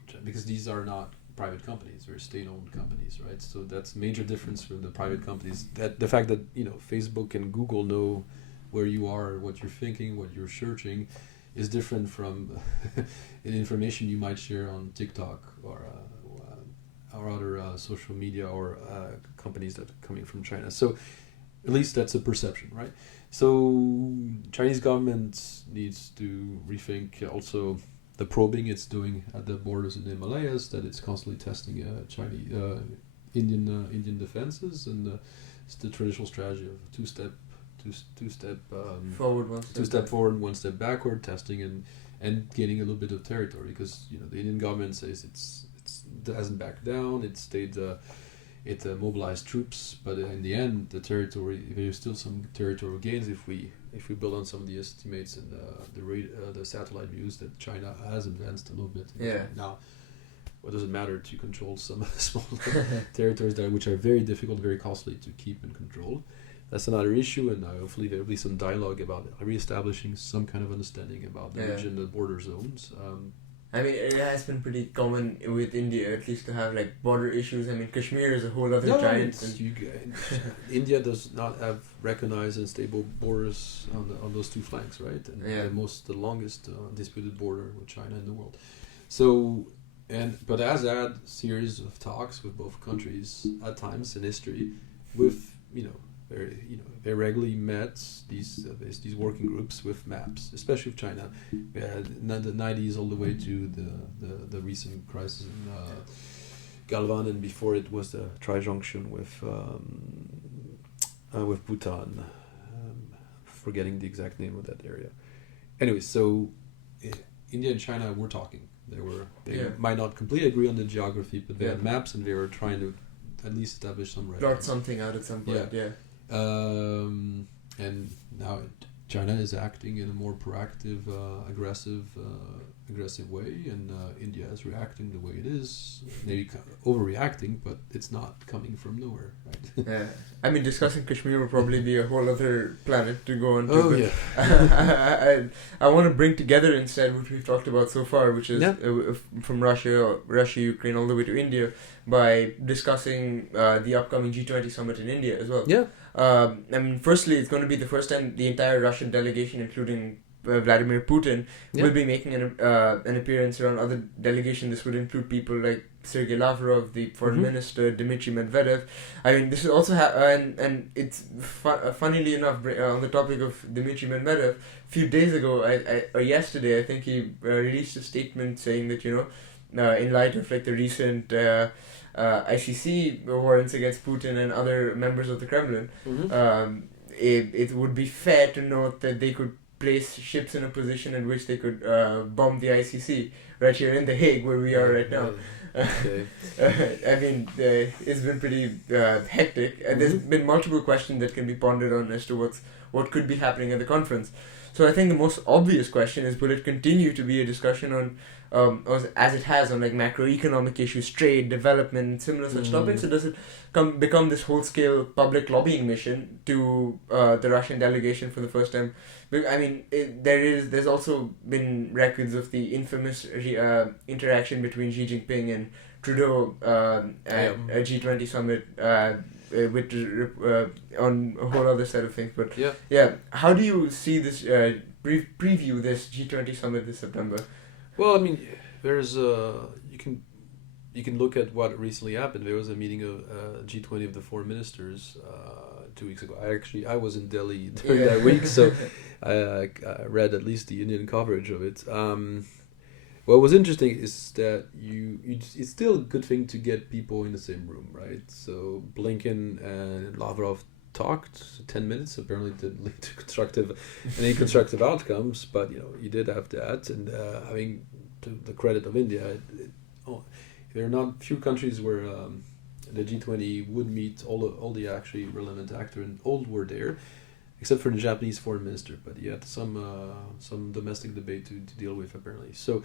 China, because these are not private companies, they're state-owned companies, right? So that's major difference from the private companies. That the fact that Facebook and Google know where you are, what you're thinking, what you're searching, is different from information you might share on TikTok or other social media or companies that are coming from China. So at least that's a perception, right? So Chinese government needs to rethink also the probing it's doing at the borders in the Himalayas, that it's constantly testing Indian defenses, and it's the traditional strategy of two-step two-step forward, one two-step forward, one step backward, testing and gaining a little bit of territory, because the Indian government says it hasn't backed down. It stayed. It mobilized troops, but in the end, the territory, there's still some territorial gains if we build on some of the estimates and the satellite views that China has advanced a little bit. Yeah. Now, what does it matter to control some small territories which are very difficult, very costly to keep and control? That's another issue, and hopefully there will be some dialogue about re-establishing some kind of understanding about the region, the border zones. I mean, it has been pretty common with India, at least, to have like border issues. I mean, Kashmir is a whole other giant. India does not have recognized and stable borders on those two flanks, right? And the longest disputed border with China in the world. So, but has had series of talks with both countries at times in history, with they regularly met these working groups with maps, especially with China. We had in the 90s all the way to the recent crisis in Galvan, and before it was the tri-junction with Bhutan. Forgetting the exact name of that area. Anyway, so India and China were talking. They might not completely agree on the geography, but they had maps, and they were trying to at least establish some record. Plot something out at some point. Yeah. And now China is acting in a more proactive, aggressive way, and India is reacting the way it is. Maybe overreacting, but it's not coming from nowhere, right? Yeah. I mean, discussing Kashmir will probably be a whole other planet to go on to. Oh, yeah. I want to bring together instead what we've talked about so far, which is from Russia, Ukraine, all the way to India, by discussing the upcoming G20 summit in India as well. Yeah. I mean, firstly, it's going to be the first time the entire Russian delegation, including Vladimir Putin, will be making an appearance around other delegation. This would include people like Sergei Lavrov, the foreign minister, Dmitry Medvedev. I mean, this is also and it's funnily enough, on the topic of Dmitry Medvedev, a few days ago, or yesterday, I think he released a statement saying that in light of like the recent ICC warrants against Putin and other members of the Kremlin, it would be fair to note that they could place ships in a position in which they could bomb the ICC right here in The Hague, where we are right now. Okay. I mean, it's been pretty hectic, and there's been multiple questions that can be pondered on as to what could be happening at the conference. So I think the most obvious question is, will it continue to be a discussion on, as it has on like macroeconomic issues, trade, development, and similar such topics, or does it become this whole-scale public lobbying mission to the Russian delegation for the first time? I mean, there's also been records of the infamous interaction between Xi Jinping and Trudeau at a G20 summit, on a whole other set of things. But how do you see this preview this G20 summit this September? Well, I mean, there's you can look at what recently happened. There was a meeting of G20 of the foreign ministers 2 weeks ago. I was in Delhi during that week, so I read at least the Indian coverage of it. What was interesting is that it's still a good thing to get people in the same room, right? So Blinken and Lavrov talked 10 minutes, apparently didn't lead to any constructive outcomes, but you did have that, and having to the credit of India, there are not few countries where the G20 would meet all the actually relevant actors, and all were there, except for the Japanese foreign minister, but he had some domestic debate to deal with, apparently. So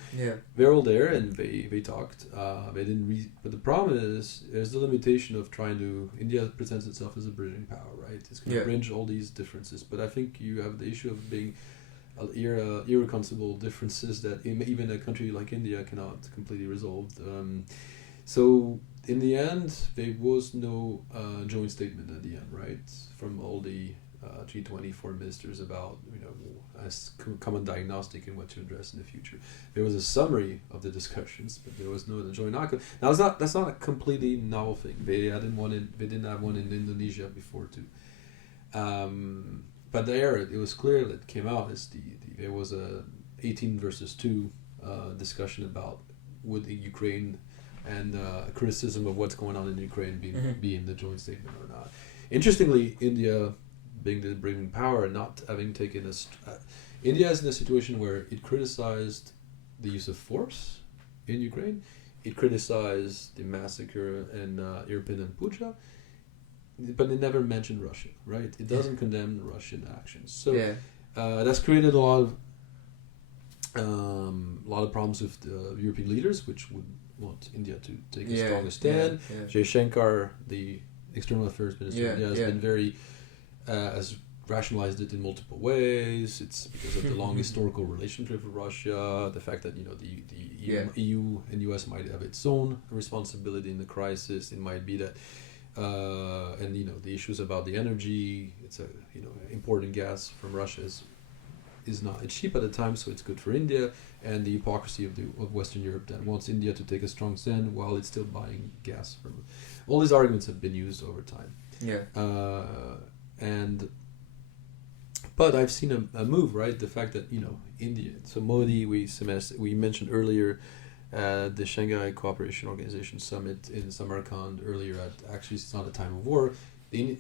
they're all there, and they talked. They didn't but the problem is there's the limitation of trying to. India presents itself as a bridging power, right? It's going to bridge all these differences, but I think you have the issue of being irreconcilable differences that even a country like India cannot completely resolve. So in the end, there was no joint statement at the end, right, from all the G20 foreign ministers about a common diagnostic and what to address in the future. There was a summary of the discussions, but there was no joint outcome. Now that's not a completely novel thing. They didn't have one in Indonesia before too. But there it was clear that came out is there was a 18 versus 2 discussion about would Ukraine and criticism of what's going on in Ukraine be in the joint statement or not. Interestingly, India being the bringing power and not having taken India is in a situation where it criticized the use of force in Ukraine. It criticized the massacre in Irpin and Bucha, but it never mentioned Russia, right? It doesn't condemn Russian actions. So that's created a lot of problems with the European leaders, which would want India to take a stronger stand. Jaishankar, the external affairs minister, has been very has rationalized it in multiple ways. It's because of the long historical relationship with Russia, the fact that the EU and US might have its own responsibility in the crisis. It might be that and the issues about the energy. It's importing gas from Russia is not it's cheap at the time, so it's good for India, and the hypocrisy of Western Europe that wants India to take a strong stand while it's still buying gas from. All these arguments have been used over time. But I've seen a move, right? The fact that India. So Modi, we mentioned earlier, the Shanghai Cooperation Organization summit in Samarkand earlier. Actually, it's not a time of war.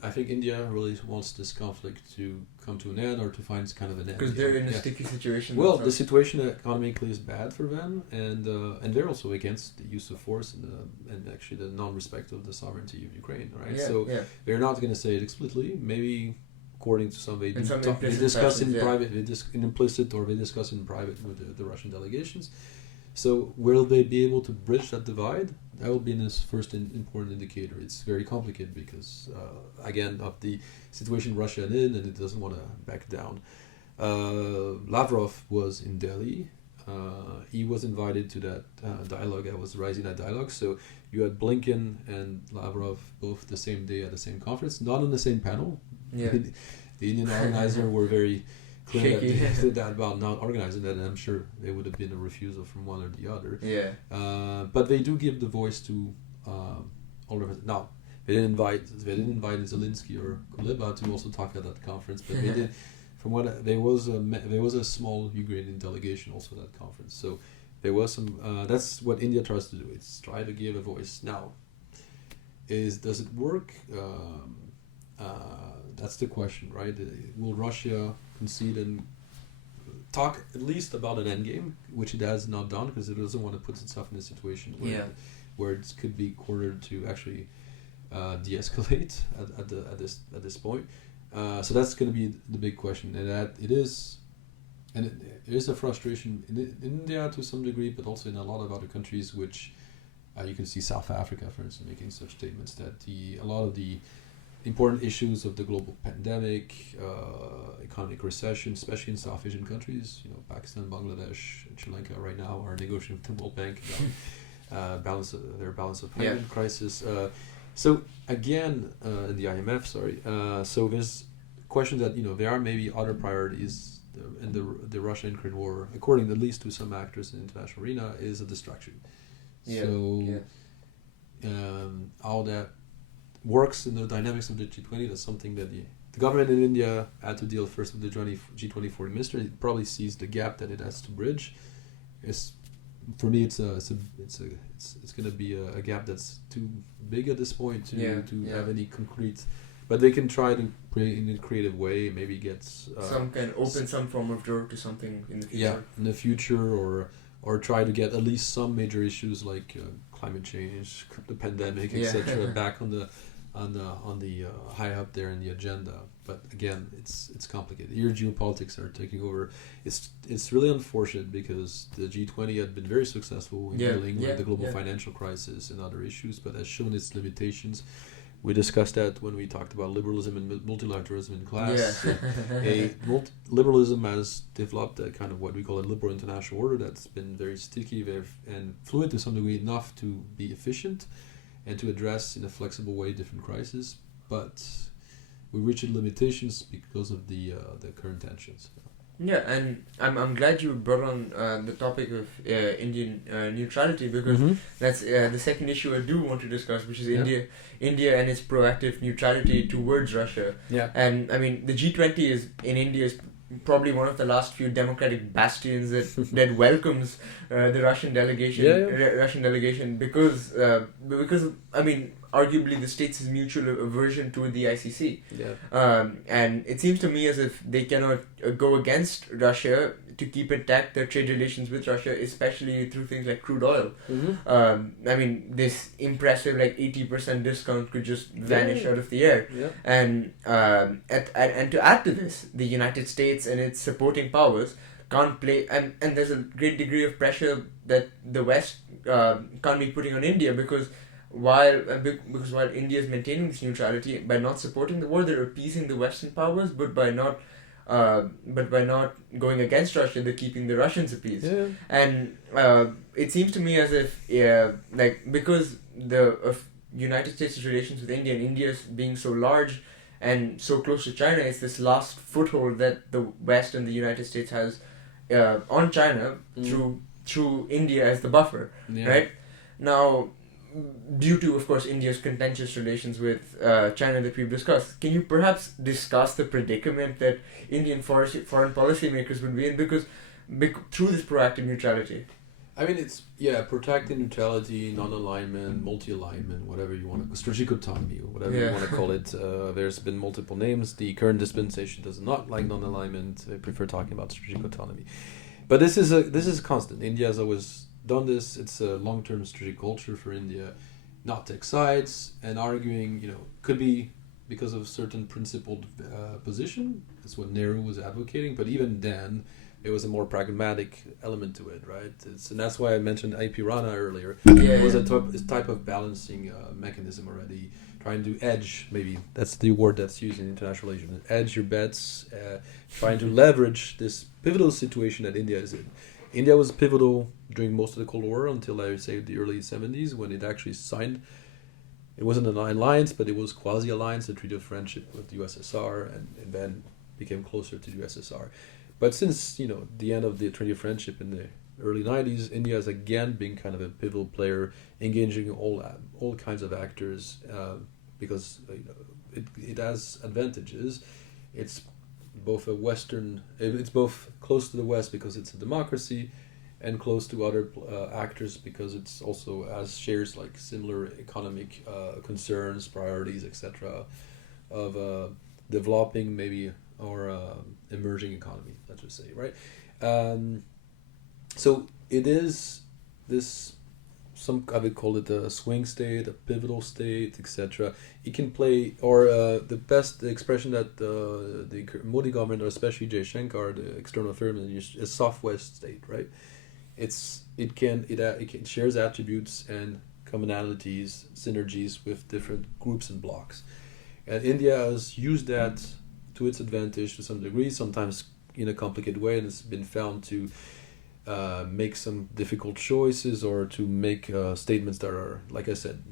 I think India really wants this conflict to come to an end, or to find kind of an end. Because they're in a sticky situation. Well, the situation economically is bad for them, and they're also against the use of force and actually the non-respect of the sovereignty of Ukraine, right? They're not going to say it explicitly. Maybe according to some, they discuss in private, in implicit, or they discuss in private with the Russian delegations. So will they be able to bridge that divide? That will be this first important indicator. It's very complicated because, again, of the situation Russia is in, and it doesn't want to back down. Lavrov was in Delhi. He was invited to that dialogue. I was raising that dialogue. So you had Blinken and Lavrov both the same day at the same conference, not on the same panel. The Indian organizer were very clear that about not organizing that, and I'm sure there would have been a refusal from one or the other. But they do give the voice to all of it. Now they didn't invite Zelensky or Kuleba to also talk at that conference, but they did. From what there was a small Ukrainian delegation also at that conference. So there was some. That's what India tries to do. It's try to give a voice. Now, does it work? That's the question, right? Will Russia concede and talk at least about an endgame, which it has not done because it doesn't want to put itself in a situation where it could be quartered to actually de-escalate at this point. So that's going to be the big question, and that it is a frustration in India to some degree, but also in a lot of other countries, which you can see South Africa, for instance, making such statements that a lot of the important issues of the global pandemic, economic recession, especially in South Asian countries, Pakistan, Bangladesh, and Sri Lanka right now are negotiating with the World Bank about their balance of payment crisis. So again, in the IMF, so there's question that there are maybe other priorities in the Russia-Ukraine war, according at least to some actors in the international arena, is a distraction. How that works in the dynamics of the G20, that's something that the government in India had to deal first with the G20 foreign minister. It probably sees the gap that it has to bridge. For me, it's going to be a gap that's too big at this point to have any concrete. But they can try to play in a creative way, maybe get some form of door to something in the future. Yeah, in the future, or try to get at least some major issues like climate change, the pandemic, etc. back on the high up there in the agenda. But again, it's complicated. Here, geopolitics are taking over. It's really unfortunate because the G20 had been very successful in dealing with the global financial crisis and other issues, but has shown its limitations. We discussed that when we talked about liberalism and multilateralism in class. Liberalism has developed a kind of what we call a liberal international order that's been very sticky and fluid to some degree, enough to be efficient and to address in a flexible way different crises. But we reached limitations because of the current tensions. Yeah, and I'm glad you brought on the topic of Indian neutrality, because that's the second issue I do want to discuss, which is India and its proactive neutrality towards Russia. Yeah. And I mean, the G20 in India is probably one of the last few democratic bastions that welcomes the Russian delegation. Russian delegation because I mean, arguably the states' mutual aversion toward the ICC. And it seems to me as if they cannot go against Russia to keep intact their trade relations with Russia, especially through things like crude oil. I mean, this impressive 80% discount could just vanish out of the air. And and to add to this, the United States and its supporting powers can't play, and there's a great degree of pressure that the West can't be putting on India because while India is maintaining this neutrality by not supporting the war, they're appeasing the Western powers, but by not going against Russia, they're keeping the Russians appeased. And it seems to me as if because of United States' relations with India and India being so large and so close to China, it's this last foothold that the West and the United States has on China through India as the buffer, right? Now, due to, of course, India's contentious relations with China that we've discussed, can you perhaps discuss the predicament that Indian foreign policymakers would be in because through this proactive neutrality? I mean, it's protecting neutrality, non-alignment, multi-alignment, whatever you want to, strategic autonomy, or whatever you want to call it. There's been multiple names. The current dispensation does not like non-alignment. They prefer talking about strategic autonomy. But this is constant. India has always done this. It's a long-term strategic culture for India, not take sides and arguing. Could be because of certain principled position. That's what Nehru was advocating. But even then, it was a more pragmatic element to it, right? And that's why I mentioned IP Rana earlier. It was a type of balancing mechanism already, trying to edge, maybe that's the word that's used in international relations, edge your bets, trying to leverage this pivotal situation that India is in. India was pivotal during most of the Cold War until, I would say, the early 70s when it actually signed. It wasn't an alliance, but it was quasi-alliance, a treaty of friendship with the USSR, and then became closer to the USSR. But since, the end of the treaty of friendship in the early 90s, India has again been kind of a pivotal player, engaging all kinds of actors because it has advantages. It's both it's both close to the West because it's a democracy, and close to other actors because it's also shares similar economic concerns, priorities, etc. of developing maybe or emerging economy, let's just say, right? So it is this, I would call it a swing state, a pivotal state, etc. It can play, or the expression that the Modi government, or especially Jay Shankar, the external affairs minister, is soft West state, right? It shares attributes and commonalities, synergies with different groups and blocks, and India has used that to its advantage to some degree, sometimes in a complicated way, and it's been found to make some difficult choices or to make statements that are, like I said,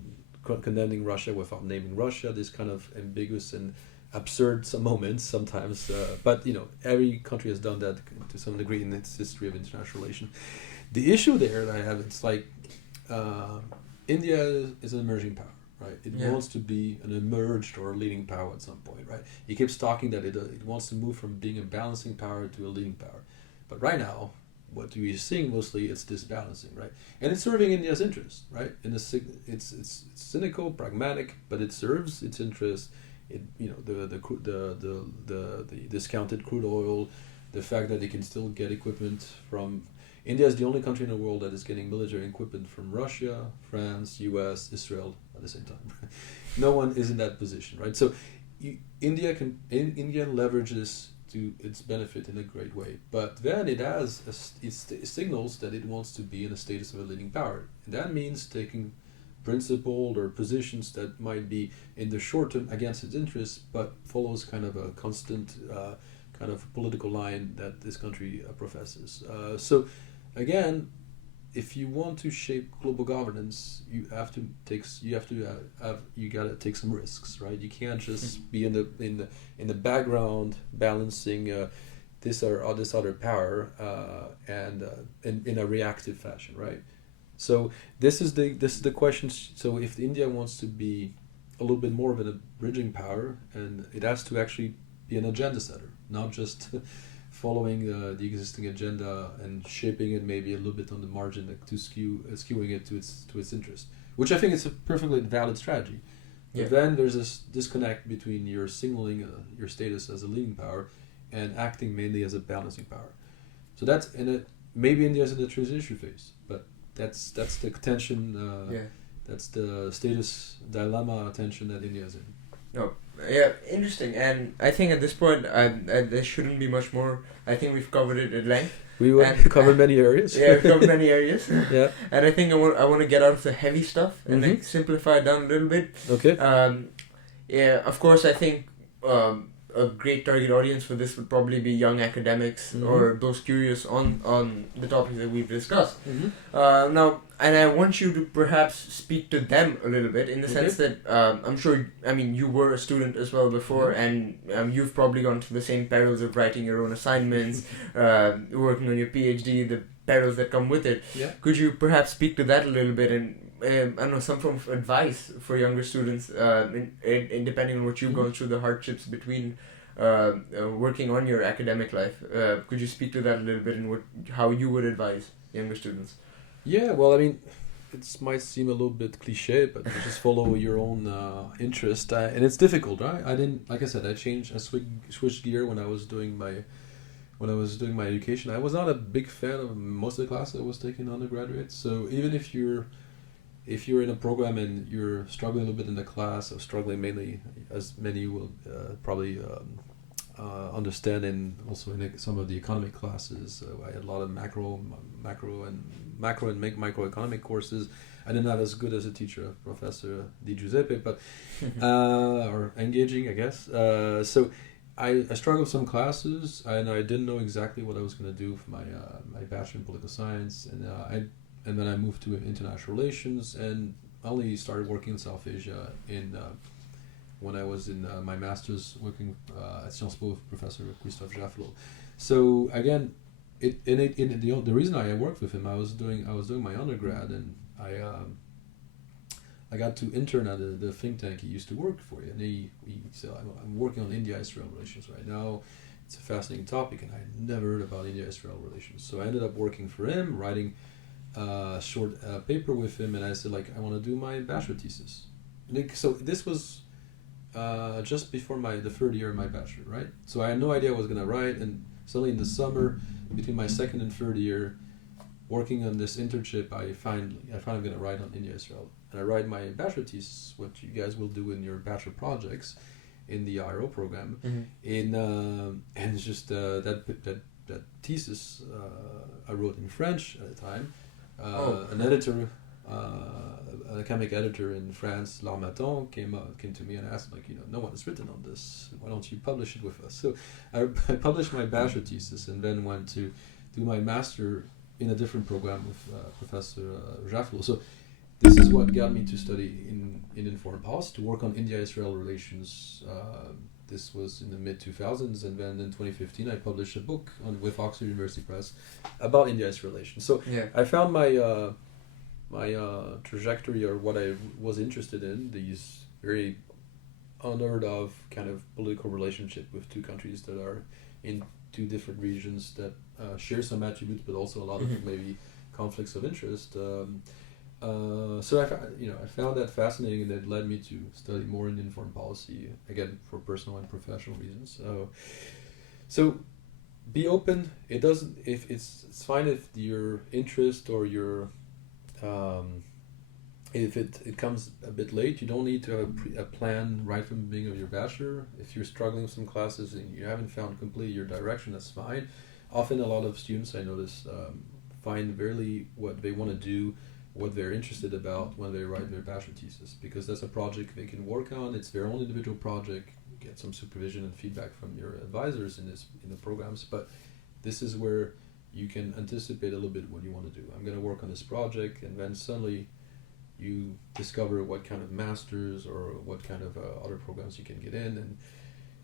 condemning Russia without naming Russia, this kind of ambiguous and absurd some moments sometimes. But, every country has done that to some degree in its history of international relations. The issue there that I have, it's India is an emerging power. Right, it wants to be an emerged or leading power at some point, right? It keeps talking that it wants to move from being a balancing power to a leading power, but right now, what we're seeing mostly it's this balancing, right? And it's serving India's interest, right? It's cynical, pragmatic, but it serves its interest. The discounted crude oil, the fact that they can still get equipment from. India is the only country in the world that is getting military equipment from Russia, France, U.S., Israel at the same time. No one is in that position, right? So India leverages to its benefit in a great way, but then it signals that it wants to be in a status of a leading power, and that means taking principled or positions that might be in the short term against its interests, but follows kind of a constant kind of political line that this country professes. So again, if you want to shape global governance, you gotta take some risks, right? You can't just be in the background balancing this other power and in a reactive fashion, right? So this is the question. So if India wants to be a little bit more of a bridging power, and it has to actually be an agenda setter, not just following the existing agenda and shaping it maybe a little bit on the margin to skewing it to its interest, which I think is a perfectly valid strategy. Yeah. But then there's this disconnect between your signaling your status as a leading power and acting mainly as a balancing power. So that's maybe India's in the transition phase, but that's the tension. That's the status dilemma tension that India's in. Oh, yeah, interesting. And I think at this point, there shouldn't be much more. I think we've covered it at length. We covered many areas. Yeah, we've covered many areres. Yeah. And I think I want to get out of the heavy stuff and like simplify it down a little bit. Okay. Yeah, of course, I think a great target audience for this would probably be young academics or those curious on the topics that we've discussed. Now, and I want you to perhaps speak to them a little bit in the sense that I'm sure, I mean, you were a student as well before, and you've probably gone through the same perils of writing your own assignments, working on your PhD, the perils that come with it. Yeah. Could you perhaps speak to that a little bit and I don't know, some form of advice for younger students, in depending on what you've gone through, the hardships between working on your academic life. Could you speak to that a little bit and how you would advise younger students? Yeah, well, I mean, it might seem a little bit cliche, but just follow your own interest, and it's difficult, right? Like I said, I switched gear when I was doing my education. I was not a big fan of most of the classes I was taking undergraduate. So even if you're in a program and you're struggling a little bit in the class, or struggling mainly, as many will probably understand, and also in some of the economic classes, I had a lot of macro and microeconomic courses. I didn't have as good as a teacher, Professor Di Giuseppe, but or engaging, I guess. So I struggled with some classes, and I didn't know exactly what I was going to do for my bachelor in political science, and then I moved to international relations, and I only started working in South Asia when I was in my master's, working at Sciences Po with Professor Christophe Jafflot. So again, the reason I worked with him, I was doing my undergrad, and I got to intern at the think tank he used to work for, and he said, I'm working on India-Israel relations right now. It's a fascinating topic, and I never heard about India-Israel relations. So I ended up working for him, writing a short paper with him, and I said, like, I want to do my bachelor thesis. So this was just before the third year of my bachelor, right? So I had no idea what I was going to write, and suddenly in the summer, between my second and third year, working on this internship, I finally going to write on India-Israel. And I write my bachelor thesis, what you guys will do in your bachelor projects in the IRO program. And it's just that thesis I wrote in French at the time. An editor, an academic editor in France, L'Harmattan, came to me and asked, like, no one has written on this. Why don't you publish it with us? So I published my bachelor thesis, and then went to do my master in a different program with Professor Jafflot. So this is what got me to study in foreign policy, to work on India-Israel relations. This was in the mid-2000s, and then in 2015 I published a book with Oxford University Press about India-Israel relations. So I found my trajectory, or what I was interested in, these very unheard of kind of political relationship with two countries that are in two different regions that share some attributes, but also a lot of maybe conflicts of interest. So I found that fascinating, and that led me to study more in foreign policy, again for personal and professional reasons. So be open. It doesn't. If it's fine if your interest or your if it comes a bit late. You don't need to have a plan right from the beginning of your bachelor. If you're struggling with some classes and you haven't found completely your direction, that's fine. Often a lot of students, I notice, find really what they want to do, what they're interested about when they write their bachelor thesis, because that's a project they can work on. It's their own individual project. Get some supervision and feedback from your advisors in the programs, but this is where you can anticipate a little bit what you want to do. I'm going to work on this project, and then suddenly you discover what kind of masters or what kind of other programs you can get in,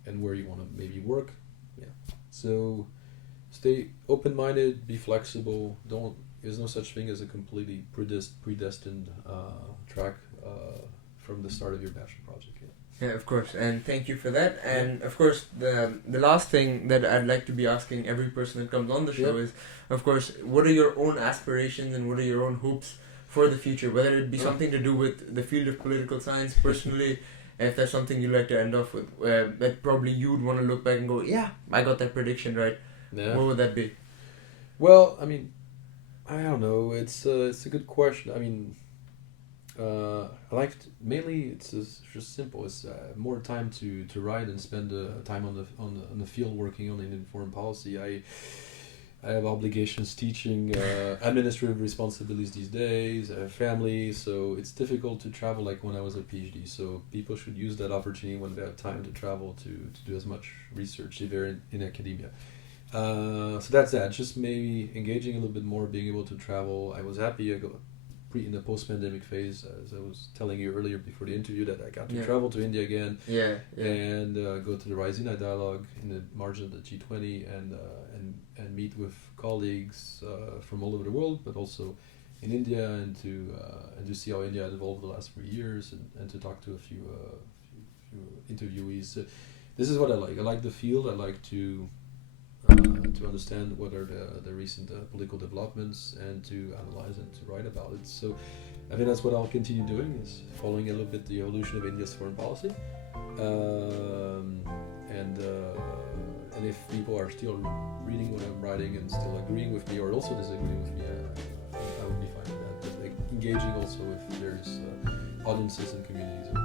and where you want to maybe work. Yeah. So stay open-minded, be flexible. There's no such thing as a completely predestined track from the start of your bachelor project. Yeah. Yeah, of course, and thank you for that. And of course, the last thing that I'd like to be asking every person that comes on the show is, of course, what are your own aspirations and what are your own hopes for the future? Whether it be something to do with the field of political science personally, if there's something you'd like to end off with, that probably you'd want to look back and go, yeah, I got that prediction right. Yeah. What would that be? Well, I mean, I don't know. It's a good question. I mean, I like mainly it's just simple. It's more time to write and spend time on the field working on Indian foreign policy. I have obligations teaching, administrative responsibilities these days. I have family, so it's difficult to travel like when I was a PhD. So people should use that opportunity when they have time to travel to do as much research if they're in academia. So that's that. Just maybe engaging a little bit more, being able to travel. I was happy in the post-pandemic phase, as I was telling you earlier before the interview, that I got to travel to India again and go to the Raisina dialogue in the margin of the G20 and meet with colleagues from all over the world, but also in India, and to see how India had evolved the last 3 years, and to talk to a few interviewees. This is what I like. I like the field. I like to understand what are the recent political developments and to analyze and to write about it. So I think that's what I'll continue doing, is following a little bit the evolution of India's foreign policy. And if people are still reading what I'm writing and still agreeing with me or also disagreeing with me, I would be fine with that. But like, engaging also with various audiences and communities would be